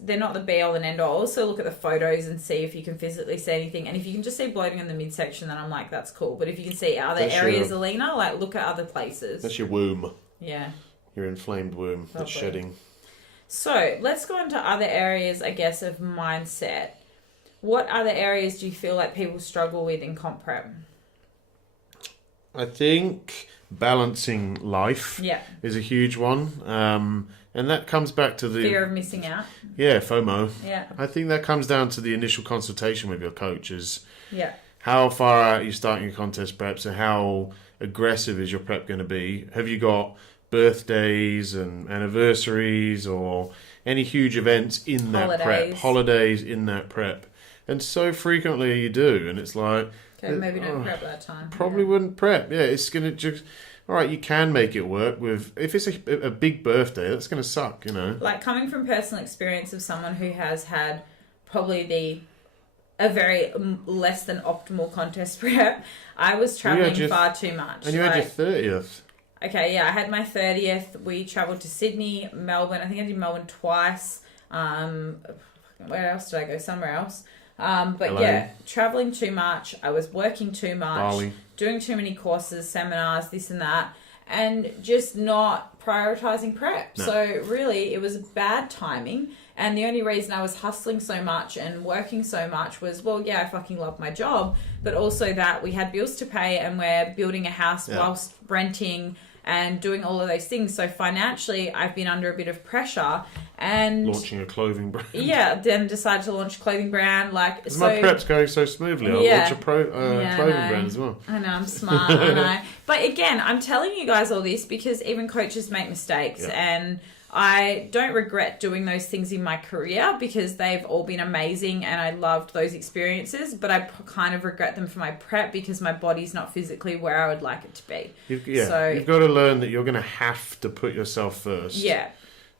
they're not the be all and end all. Also look at the photos and see if you can physically see anything. And if you can just see bloating in the midsection, then I'm like, that's cool. But if you can see other areas, Alina, like look at other places. That's your womb. Yeah. Your inflamed womb that's shedding. So let's go into other areas, I guess, of mindset. What other areas do you feel like people struggle with in comp prep? I think balancing life is a huge one. And that comes back to the fear of missing out. Yeah, FOMO. Yeah. I think that comes down to the initial consultation with your coach is how far out are you starting your contest preps and how aggressive is your prep going to be? Have you got birthdays and anniversaries or any huge events in that prep? Holidays in that prep. And so frequently you do, and it's like... Okay, maybe don't prep that time. Probably wouldn't prep. Yeah, it's going to just... All right, you can make it work with... If it's a big birthday, that's going to suck, Like, coming from personal experience of someone who has had probably a very less than optimal contest prep, I was travelling far too much. And you had your 30th. Okay, I had my 30th. We travelled to Sydney, Melbourne. I think I did Melbourne twice. Where else did I go? Somewhere else. But traveling too much. I was working too much, Bali. Doing too many courses, seminars, this and that, and just not prioritizing prep. No. So really, it was bad timing. And the only reason I was hustling so much and working so much was, I fucking love my job, but also that we had bills to pay and we're building a house whilst renting and doing all of those things. So financially, I've been under a bit of pressure and... Launching a clothing brand. Yeah, then decided to launch a clothing brand. My prep's going so smoothly. I'll launch a clothing brand as well. I know, I'm smart, I know. But again, I'm telling you guys all this because even coaches make mistakes and I don't regret doing those things in my career because they've all been amazing and I loved those experiences, but I kind of regret them for my prep because my body's not physically where I would like it to be. You've got to learn that you're going to have to put yourself first. Yeah.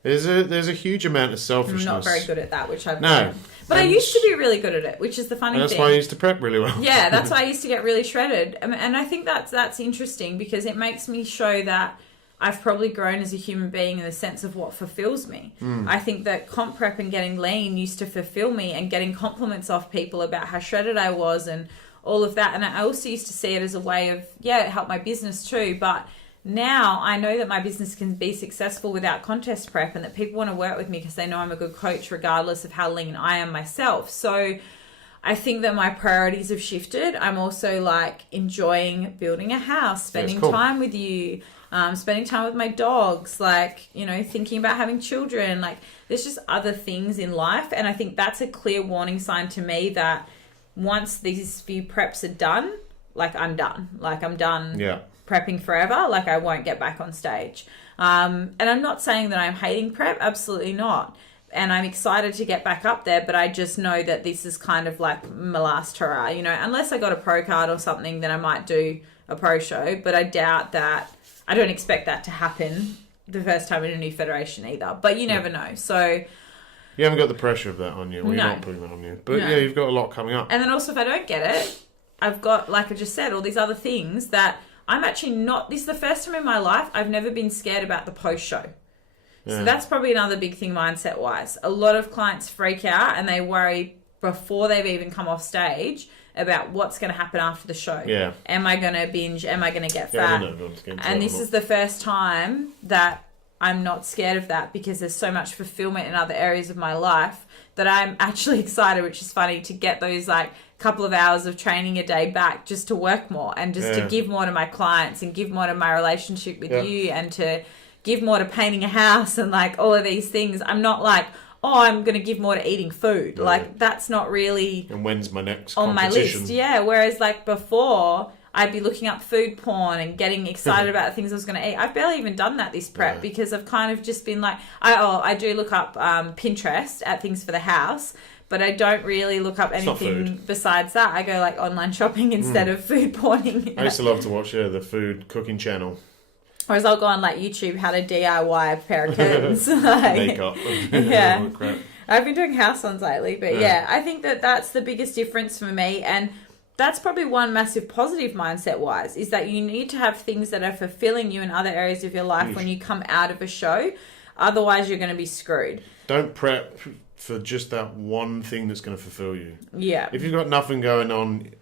There's a huge amount of selfishness. I'm not very good at that, which I've learned. But I used to be really good at it, which is the funny thing. That's why I used to prep really well. Yeah, that's why I used to get really shredded. And I think that's interesting because it makes me show that I've probably grown as a human being in the sense of what fulfills me. I think that comp prep and getting lean used to fulfill me and getting compliments off people about how shredded I was and all of that. And I also used to see it as a way of, it helped my business too. But now I know that my business can be successful without contest prep, and that people want to work with me because they know I'm a good coach regardless of how lean I am myself. So I think that my priorities have shifted. I'm also like enjoying building a house, spending time with you, spending time with my dogs, like, you know, thinking about having children. Like, there's just other things in life. And I think that's a clear warning sign to me that once these few preps are done, like I'm done. Like I'm done prepping forever. Like I won't get back on stage. And I'm not saying that I'm hating prep. Absolutely not. And I'm excited to get back up there, but I just know that this is kind of like my last hurrah, you know, unless I got a pro card or something, then I might do a pro show, but I doubt that. I don't expect that to happen the first time in a new federation either, but you never know. So you haven't got the pressure of that on you, or you're not putting that on you, but yeah, you've got a lot coming up. And then also if I don't get it, I've got, like I just said, all these other things that I'm actually not, this is the first time in my life I've never been scared about the post show. So that's probably another big thing mindset wise. A lot of clients freak out and they worry before they've even come off stage about what's going to happen after the show. Yeah. Am I going to binge? Am I going to get fat? And this is the first time that I'm not scared of that, because there's so much fulfillment in other areas of my life that I'm actually excited, which is funny, to get those like couple of hours of training a day back just to work more and just to give more to my clients and give more to my relationship with you and to give more to painting a house and like all of these things. I'm not like, oh, I'm going to give more to eating food. Like that's not really and when's my next on my list. Yeah. Whereas like before I'd be looking up food porn and getting excited about the things I was going to eat. I've barely even done that this prep because I've kind of just been like, I do look up Pinterest at things for the house, but I don't really look up anything besides that. I go like online shopping instead of food porning. I used to love to watch the food cooking channel. Whereas I'll go on like YouTube, how to DIY a pair of curtains. Like, makeup. Yeah. I've been doing house ones lately, but I think that that's the biggest difference for me. And that's probably one massive positive mindset wise, is that you need to have things that are fulfilling you in other areas of your life when you come out of a show. Otherwise, you're going to be screwed. Don't prep for just that one thing that's going to fulfill you. Yeah. If you've got nothing going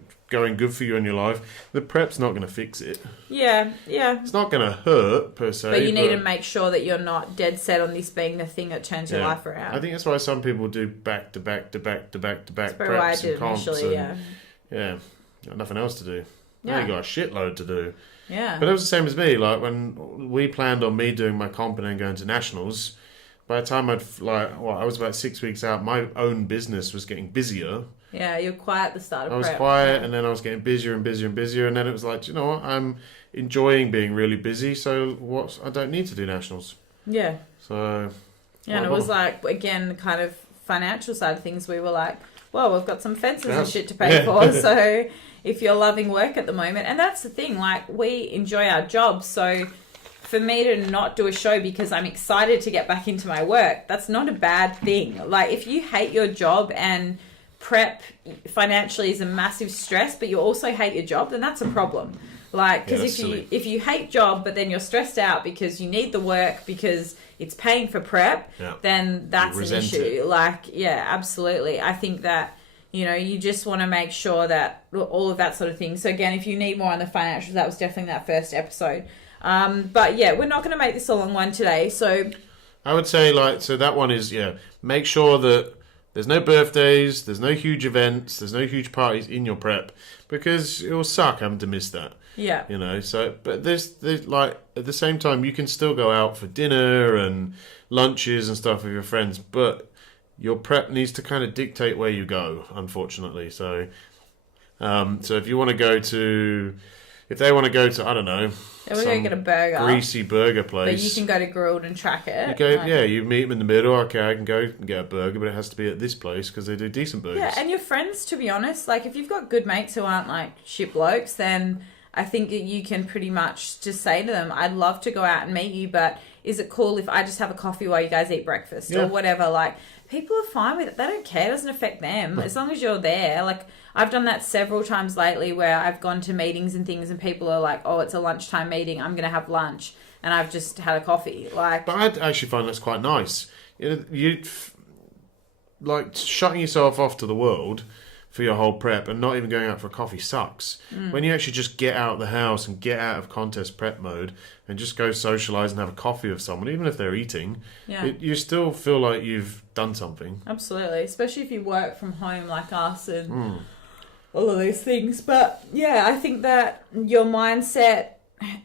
good for you in your life, the prep's not going to fix it. Yeah. It's not going to hurt per se. But you need to make sure that you're not dead set on this being the thing that turns your life around. I think that's why some people do back to back preps why I did and comps. Initially, Yeah, got nothing else to do. Now you got a shitload to do. Yeah. But it was the same as me. Like when we planned on me doing my comp and then going to nationals, by the time I was about 6 weeks out, my own business was getting busier. Yeah, you're quiet at the start of I was prep. quiet, and then I was getting busier and busier and busier, and then it was like, you know what, I'm enjoying being really busy, so I don't need to do nationals. Yeah. So... Yeah, and it was like, again, the kind of financial side of things, we were like, well, we've got some fences and shit to pay for, so if you're loving work at the moment, and that's the thing, like, we enjoy our jobs, so for me to not do a show because I'm excited to get back into my work, that's not a bad thing. Like, if you hate your job and prep financially is a massive stress, but you also hate your job, then that's a problem. Like, because if you hate job, but then you're stressed out because you need the work because it's paying for prep, then that's an issue. Like, yeah, absolutely. I think that, you know, you just want to make sure that all of that sort of thing. So again, if you need more on the financials, that was definitely that first episode. But yeah, we're not going to make this a long one today. So I would say, like, so that one is, make sure that there's no birthdays, there's no huge events, there's no huge parties in your prep, because it will suck having to miss that. Yeah. You know, so, but there's like, at the same time, you can still go out for dinner and lunches and stuff with your friends, but your prep needs to kind of dictate where you go, unfortunately. So, so if you want to go to, if they want to go to, I don't know, we're going to get a burger. Greasy burger place. But you can go to Grilled and track it. You go, you meet them in the middle. Okay, I can go and get a burger, but it has to be at this place because they do decent burgers. Yeah, and your friends, to be honest, like if you've got good mates who aren't like shit blokes, then I think that you can pretty much just say to them, I'd love to go out and meet you, but is it cool if I just have a coffee while you guys eat breakfast or whatever? Like, people are fine with it. They don't care. It doesn't affect them. As long as you're there. Like, I've done that several times lately where I've gone to meetings and things and people are like, oh, it's a lunchtime meeting. I'm going to have lunch. And I've just had a coffee. Like, but I actually find that's quite nice. You like shutting yourself off to the world for your whole prep, and not even going out for a coffee sucks. When you actually just get out of the house and get out of contest prep mode and just go socialise and have a coffee with someone, even if they're eating, you still feel like you've done something. Absolutely, especially if you work from home like us and all of those things. But yeah, I think that your mindset,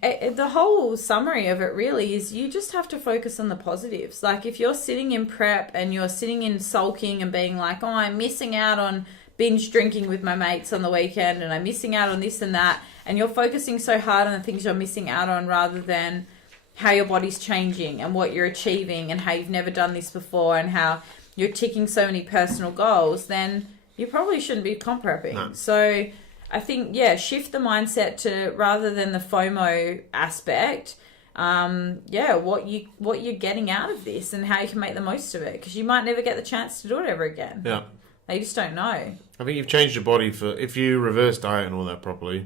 the whole summary of it really is you just have to focus on the positives. Like if you're sitting in prep and you're sitting in sulking and being like, oh, I'm missing out on binge drinking with my mates on the weekend and I'm missing out on this and that, and you're focusing so hard on the things you're missing out on rather than how your body's changing and what you're achieving and how you've never done this before and how you're ticking so many personal goals, then you probably shouldn't be comp prepping. No. So I think, shift the mindset to, rather than the FOMO aspect, what you're getting out of this and how you can make the most of it, because you might never get the chance to do it ever again. Yeah. You just don't know. I think you've changed your body for, if you reverse diet and all that properly,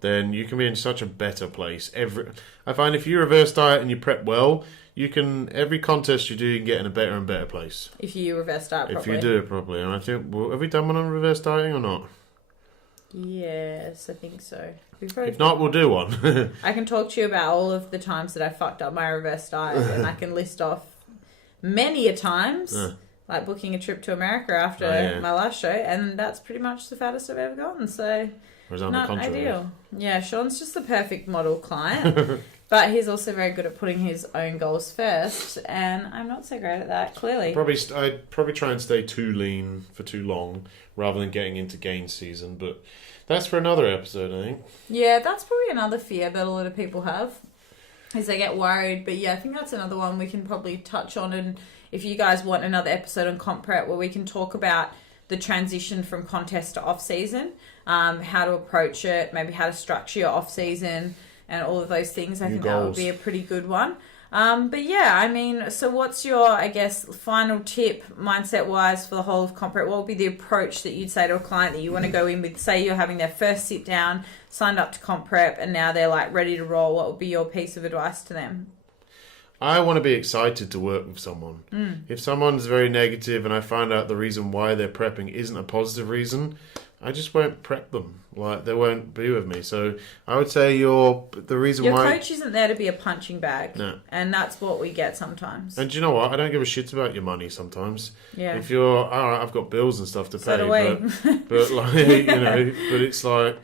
then you can be in such a better place. I find if you reverse diet and you prep well, you can, every contest you do, you can get in a better and better place. If you reverse diet properly. If you do it properly. And I think, have we done one on reverse dieting or not? Yes, I think so. If not, we'll do one. I can talk to you about all of the times that I fucked up my reverse diet, and I can list off many a times. Like booking a trip to America after my last show, and that's pretty much the fattest I've ever gotten. So, not ideal. Yeah, Sean's just the perfect model client, but he's also very good at putting his own goals first, and I'm not so great at that, clearly. I'd probably try and stay too lean for too long, rather than getting into gain season, but that's for another episode, I think. Yeah, that's probably another fear that a lot of people have, is they get worried, but yeah, I think that's another one we can probably touch on. And if you guys want another episode on comp prep where we can talk about the transition from contest to off season, how to approach it, maybe how to structure your off season and all of those things, I think that would be a pretty good one. But yeah, I mean, so what's your, I guess, final tip mindset wise for the whole of comp prep? What would be the approach that you'd say to a client that you want to go in with? Say you're having their first sit down, signed up to comp prep, and now they're like ready to roll. What would be your piece of advice to them? I want to be excited to work with someone. If someone's very negative and I find out the reason why they're prepping isn't a positive reason, I just won't prep them. Like, they won't be with me. So I would say the reason why... Your coach isn't there to be a punching bag. No. And that's what we get sometimes. And do you know what? I don't give a shit about your money sometimes. Yeah. If you're... All right, I've got bills and stuff to pay. Do we. But like, but it's like,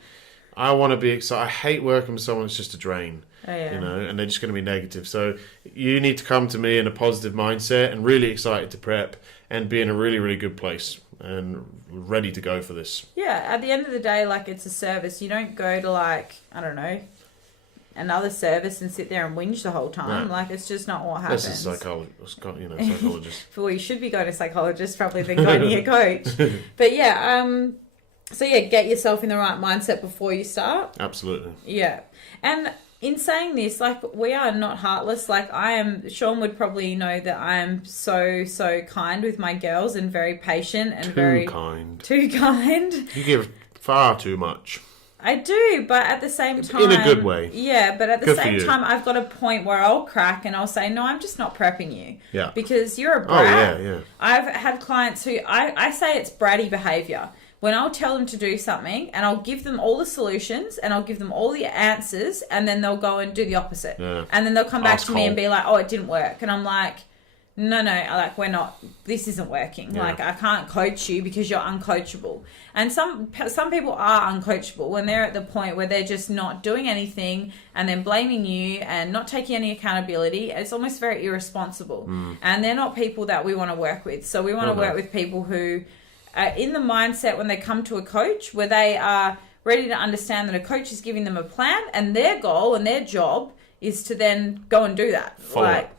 I want to be excited. I hate working with someone that's just a drain. Oh, yeah. And they're just going to be negative. So you need to come to me in a positive mindset and really excited to prep and be in a really, really good place and ready to go for this. Yeah, at the end of the day, like, it's a service. You don't go to, like, I don't know, another service and sit there and whinge the whole time. No. Like, it's just not what happens. That's a psychologist. Well, you should be going to a psychologist probably than going to your coach. But yeah, get yourself in the right mindset before you start. Absolutely. Yeah. And in saying this, like, we are not heartless. Like, Sean would probably know that I am so, so kind with my girls and very patient and Too kind. You give far too much. I do, but at the same time... In a good way. Yeah, but at the same time, I've got a point where I'll crack and I'll say, no, I'm just not prepping you. Yeah. Because you're a brat. Oh, yeah. I've had clients who... I say it's bratty behaviour. When I'll tell them to do something and I'll give them all the solutions and I'll give them all the answers, and then they'll go and do the opposite. Yeah. And then they'll come back to me and be like, oh, it didn't work. And I'm like, no, like, this isn't working. Yeah. Like, I can't coach you because you're uncoachable. And some people are uncoachable when they're at the point where they're just not doing anything and then blaming you and not taking any accountability. It's almost very irresponsible. And they're not people that we want to work with. So we want to work with people who... in the mindset when they come to a coach where they are ready to understand that a coach is giving them a plan and their goal and their job is to then go and do that.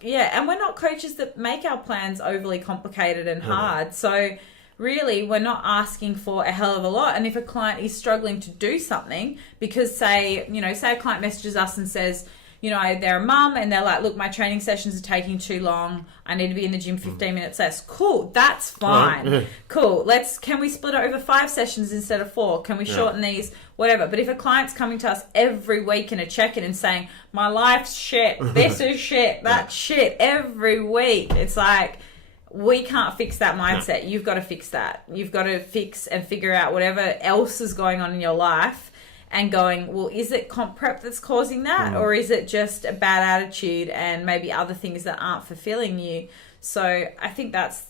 And we're not coaches that make our plans overly complicated and hard. So really, we're not asking for a hell of a lot. And if a client is struggling to do something because say a client messages us and says, they're a mum and they're like, look, my training sessions are taking too long. I need to be in the gym 15 minutes less. Cool. That's fine. Cool. Can we split it over 5 sessions instead of 4? Can we shorten these? Whatever. But if a client's coming to us every week in a check-in and saying, my life's shit, this is shit, that's shit, every week, it's like, we can't fix that mindset. No. You've got to fix that. You've got to fix and figure out whatever else is going on in your life and going, well, is it comp prep that's causing that? Or is it just a bad attitude and maybe other things that aren't fulfilling you? So I think that's,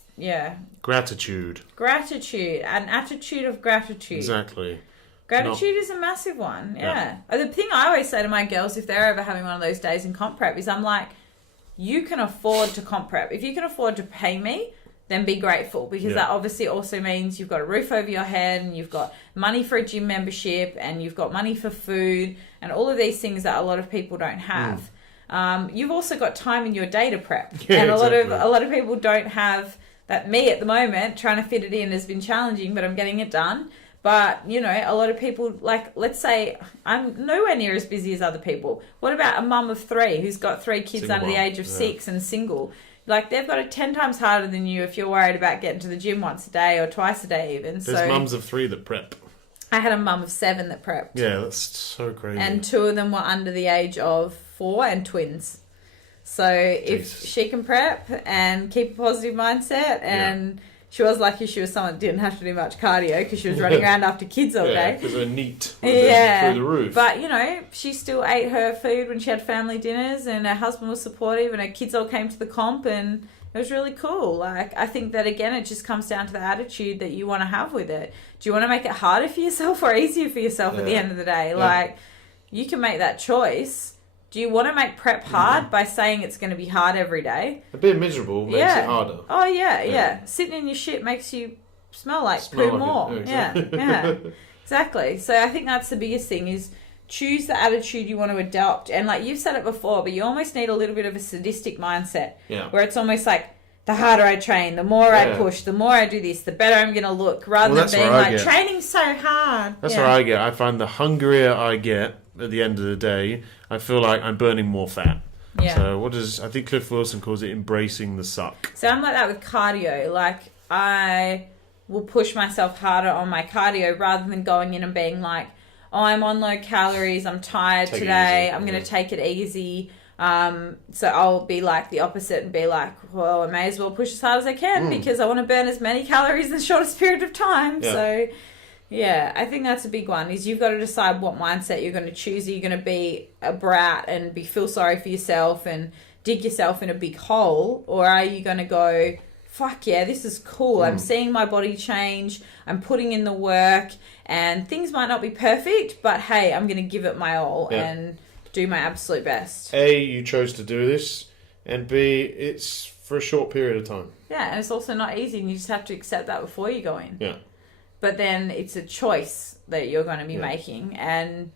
Gratitude. An attitude of gratitude. Exactly. Gratitude is a massive one. Yeah. The thing I always say to my girls if they're ever having one of those days in comp prep is I'm like, you can afford to comp prep. If you can afford to pay me, then be grateful, because that obviously also means you've got a roof over your head and you've got money for a gym membership and you've got money for food and all of these things that a lot of people don't have. You've also got time in your day to prep. And a lot of people don't have that. Me at the moment, trying to fit it in has been challenging, but I'm getting it done. But, a lot of people, like, let's say I'm nowhere near as busy as other people. What about a mum of 3 who's got 3 kids under the age of 6 and single? Like, they've got it 10 times harder than you if you're worried about getting to the gym once a day or twice a day even. There's mums of 3 that prep. I had a mum of 7 that prepped. Yeah, that's so crazy. And 2 of them were under the age of 4 and twins. So if she can prep and keep a positive mindset and... She was lucky she was someone that didn't have to do much cardio because she was running around after kids all day. because her NEAT was through the roof. But, she still ate her food when she had family dinners and her husband was supportive and her kids all came to the comp and it was really cool. Like, I think that, again, it just comes down to the attitude that you want to have with it. Do you want to make it harder for yourself or easier for yourself at the end of the day? Like, you can make that choice. Do you want to make prep hard by saying it's going to be hard every day? A bit miserable makes it harder. Oh, yeah. Sitting in your shit makes you smell like poo more. Exactly. So I think that's the biggest thing is choose the attitude you want to adopt. And like you've said it before, but you almost need a little bit of a sadistic mindset. Yeah. Where it's almost like, the harder I train, the more I push, the more I do this, the better I'm going to look, rather than being like, training's so hard. That's what I get. I find the hungrier I get at the end of the day, I feel like I'm burning more fat. Yeah. So I think Cliff Wilson calls it embracing the suck. So I'm like that with cardio. Like, I will push myself harder on my cardio rather than going in and being like, oh, I'm on low calories, I'm tired today, I'm going to take it easy. So I'll be like the opposite and be like, well, I may as well push as hard as I can because I want to burn as many calories in the shortest period of time. Yeah. So yeah, I think that's a big one is you've got to decide what mindset you're going to choose. Are you going to be a brat and feel sorry for yourself and dig yourself in a big hole, or are you going to go, fuck yeah, this is cool. I'm seeing my body change. I'm putting in the work and things might not be perfect, but hey, I'm going to give it my all and do my absolute best. A, you chose to do this, and B, it's for a short period of time. Yeah, and it's also not easy, and you just have to accept that before you go in. Yeah. But then it's a choice that you're going to be making, and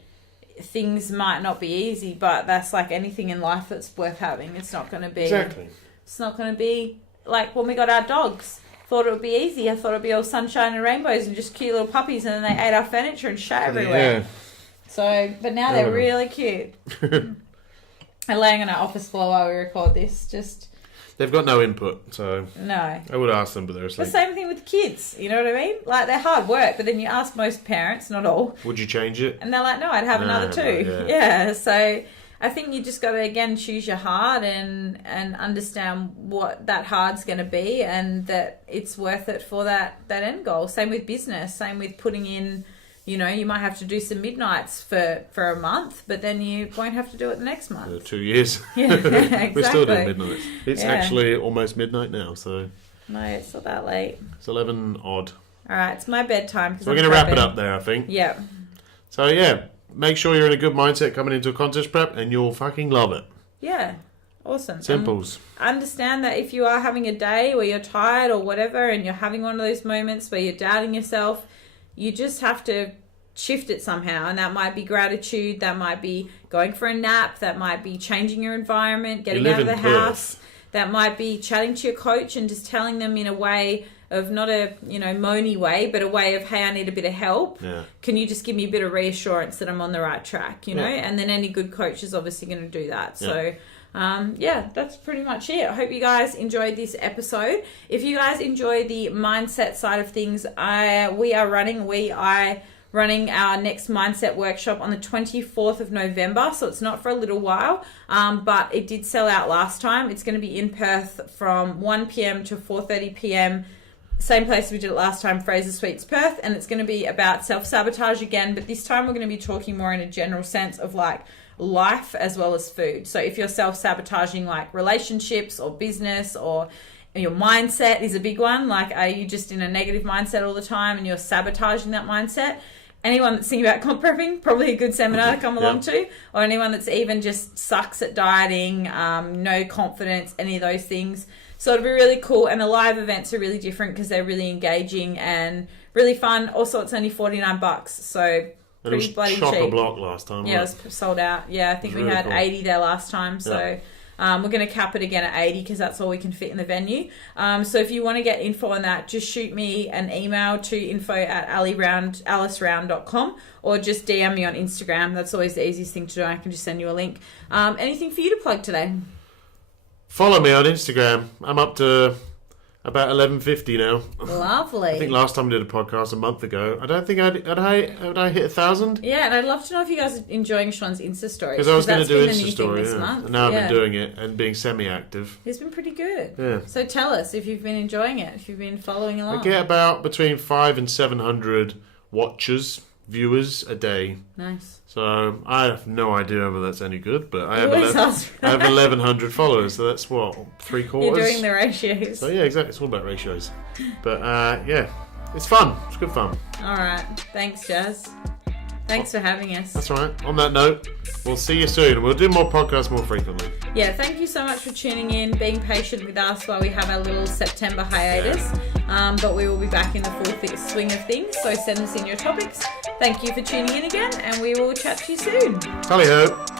things might not be easy, but that's like anything in life that's worth having. It's not going to be... Exactly. It's not going to be like when we got our dogs. Thought it would be easy. I thought it would be all sunshine and rainbows and just cute little puppies, and then they ate our furniture and shit everywhere. Yeah. So, but now they're really cute. They're laying on our office floor while we record this. They've got no input, so... No. I would ask them, but they're asleep. The same thing with kids, you know what I mean? Like, they're hard work, but then you ask most parents, not all. Would you change it? And they're like, no, I'd have another 2. Yeah, so I think you just got to, again, choose your hard and understand what that hard's going to be and that it's worth it for that end goal. Same with business, same with putting in... you might have to do some midnights for a month, but then you won't have to do it the next month. 2 years. Yeah, exactly. We're still doing midnights. It's actually almost midnight now, so... No, it's not that late. It's 11 odd. All right, it's my bedtime. So we're going to wrap it up there, I think. Yeah. So, make sure you're in a good mindset coming into a contest prep, and you'll fucking love it. Yeah. Awesome. Simples. Understand that if you are having a day where you're tired or whatever, and you're having one of those moments where you're doubting yourself... You just have to shift it somehow. And that might be gratitude. That might be going for a nap. That might be changing your environment, getting out of the house. That might be chatting to your coach and just telling them in a way of not a, moany way, but a way of, hey, I need a bit of help. Yeah. Can you just give me a bit of reassurance that I'm on the right track, And then any good coach is obviously going to do that. So... that's pretty much it. I hope you guys enjoyed this episode. If you guys enjoy the mindset side of things, I running our next mindset workshop on the 24th of November. So it's not for a little while, but it did sell out last time. It's going to be in Perth from 1 p.m. to 4:30 p.m. Same place we did it last time, Fraser Suites, Perth. And it's going to be about self-sabotage again. But this time we're going to be talking more in a general sense of like life as well as food. So if you're self-sabotaging like relationships or business, or your mindset is a big one. Like, are you just in a negative mindset all the time and you're sabotaging that mindset? Anyone that's thinking about comp prepping, probably a good seminar to come along to. Or anyone that's even just sucks at dieting, no confidence, any of those things. So it'll be really cool. And the live events are really different because they're really engaging and really fun. Also, it's only $49. So pretty bloody cheap. Chock a block last time. Yeah, it was sold out. Yeah, I think we had 80 there last time. So we're going to cap it again at 80 because that's all we can fit in the venue. So if you want to get info on that, just shoot me an email to info@aliceround.com or just DM me on Instagram. That's always the easiest thing to do. I can just send you a link. Anything for you to plug today? Follow me on Instagram. I'm up to about 1150 now. Lovely. I think last time I did a podcast a month ago, I don't think I'd hit 1,000. Yeah, and I'd love to know if you guys are enjoying Sean's Insta stories. Because I was going to do Insta Insta story, and now I've been doing it and being semi-active. He's been pretty good. Yeah. So tell us if you've been enjoying it, if you've been following along. I get about between 500 and 700 viewers a day. Nice. So I have no idea whether that's any good, but I have 1,100 followers, so that's what, 3/4? You're doing the ratios. So yeah, exactly. It's all about ratios. But yeah, it's fun. It's good fun. All right. Thanks, Jazz. Thanks for having us. That's all right. On that note, we'll see you soon. We'll do more podcasts more frequently. Yeah, thank you so much for tuning in, being patient with us while we have our little September hiatus. But we will be back in the full swing of things, so send us in your topics. Thank you for tuning in again, and we will chat to you soon. Tally ho.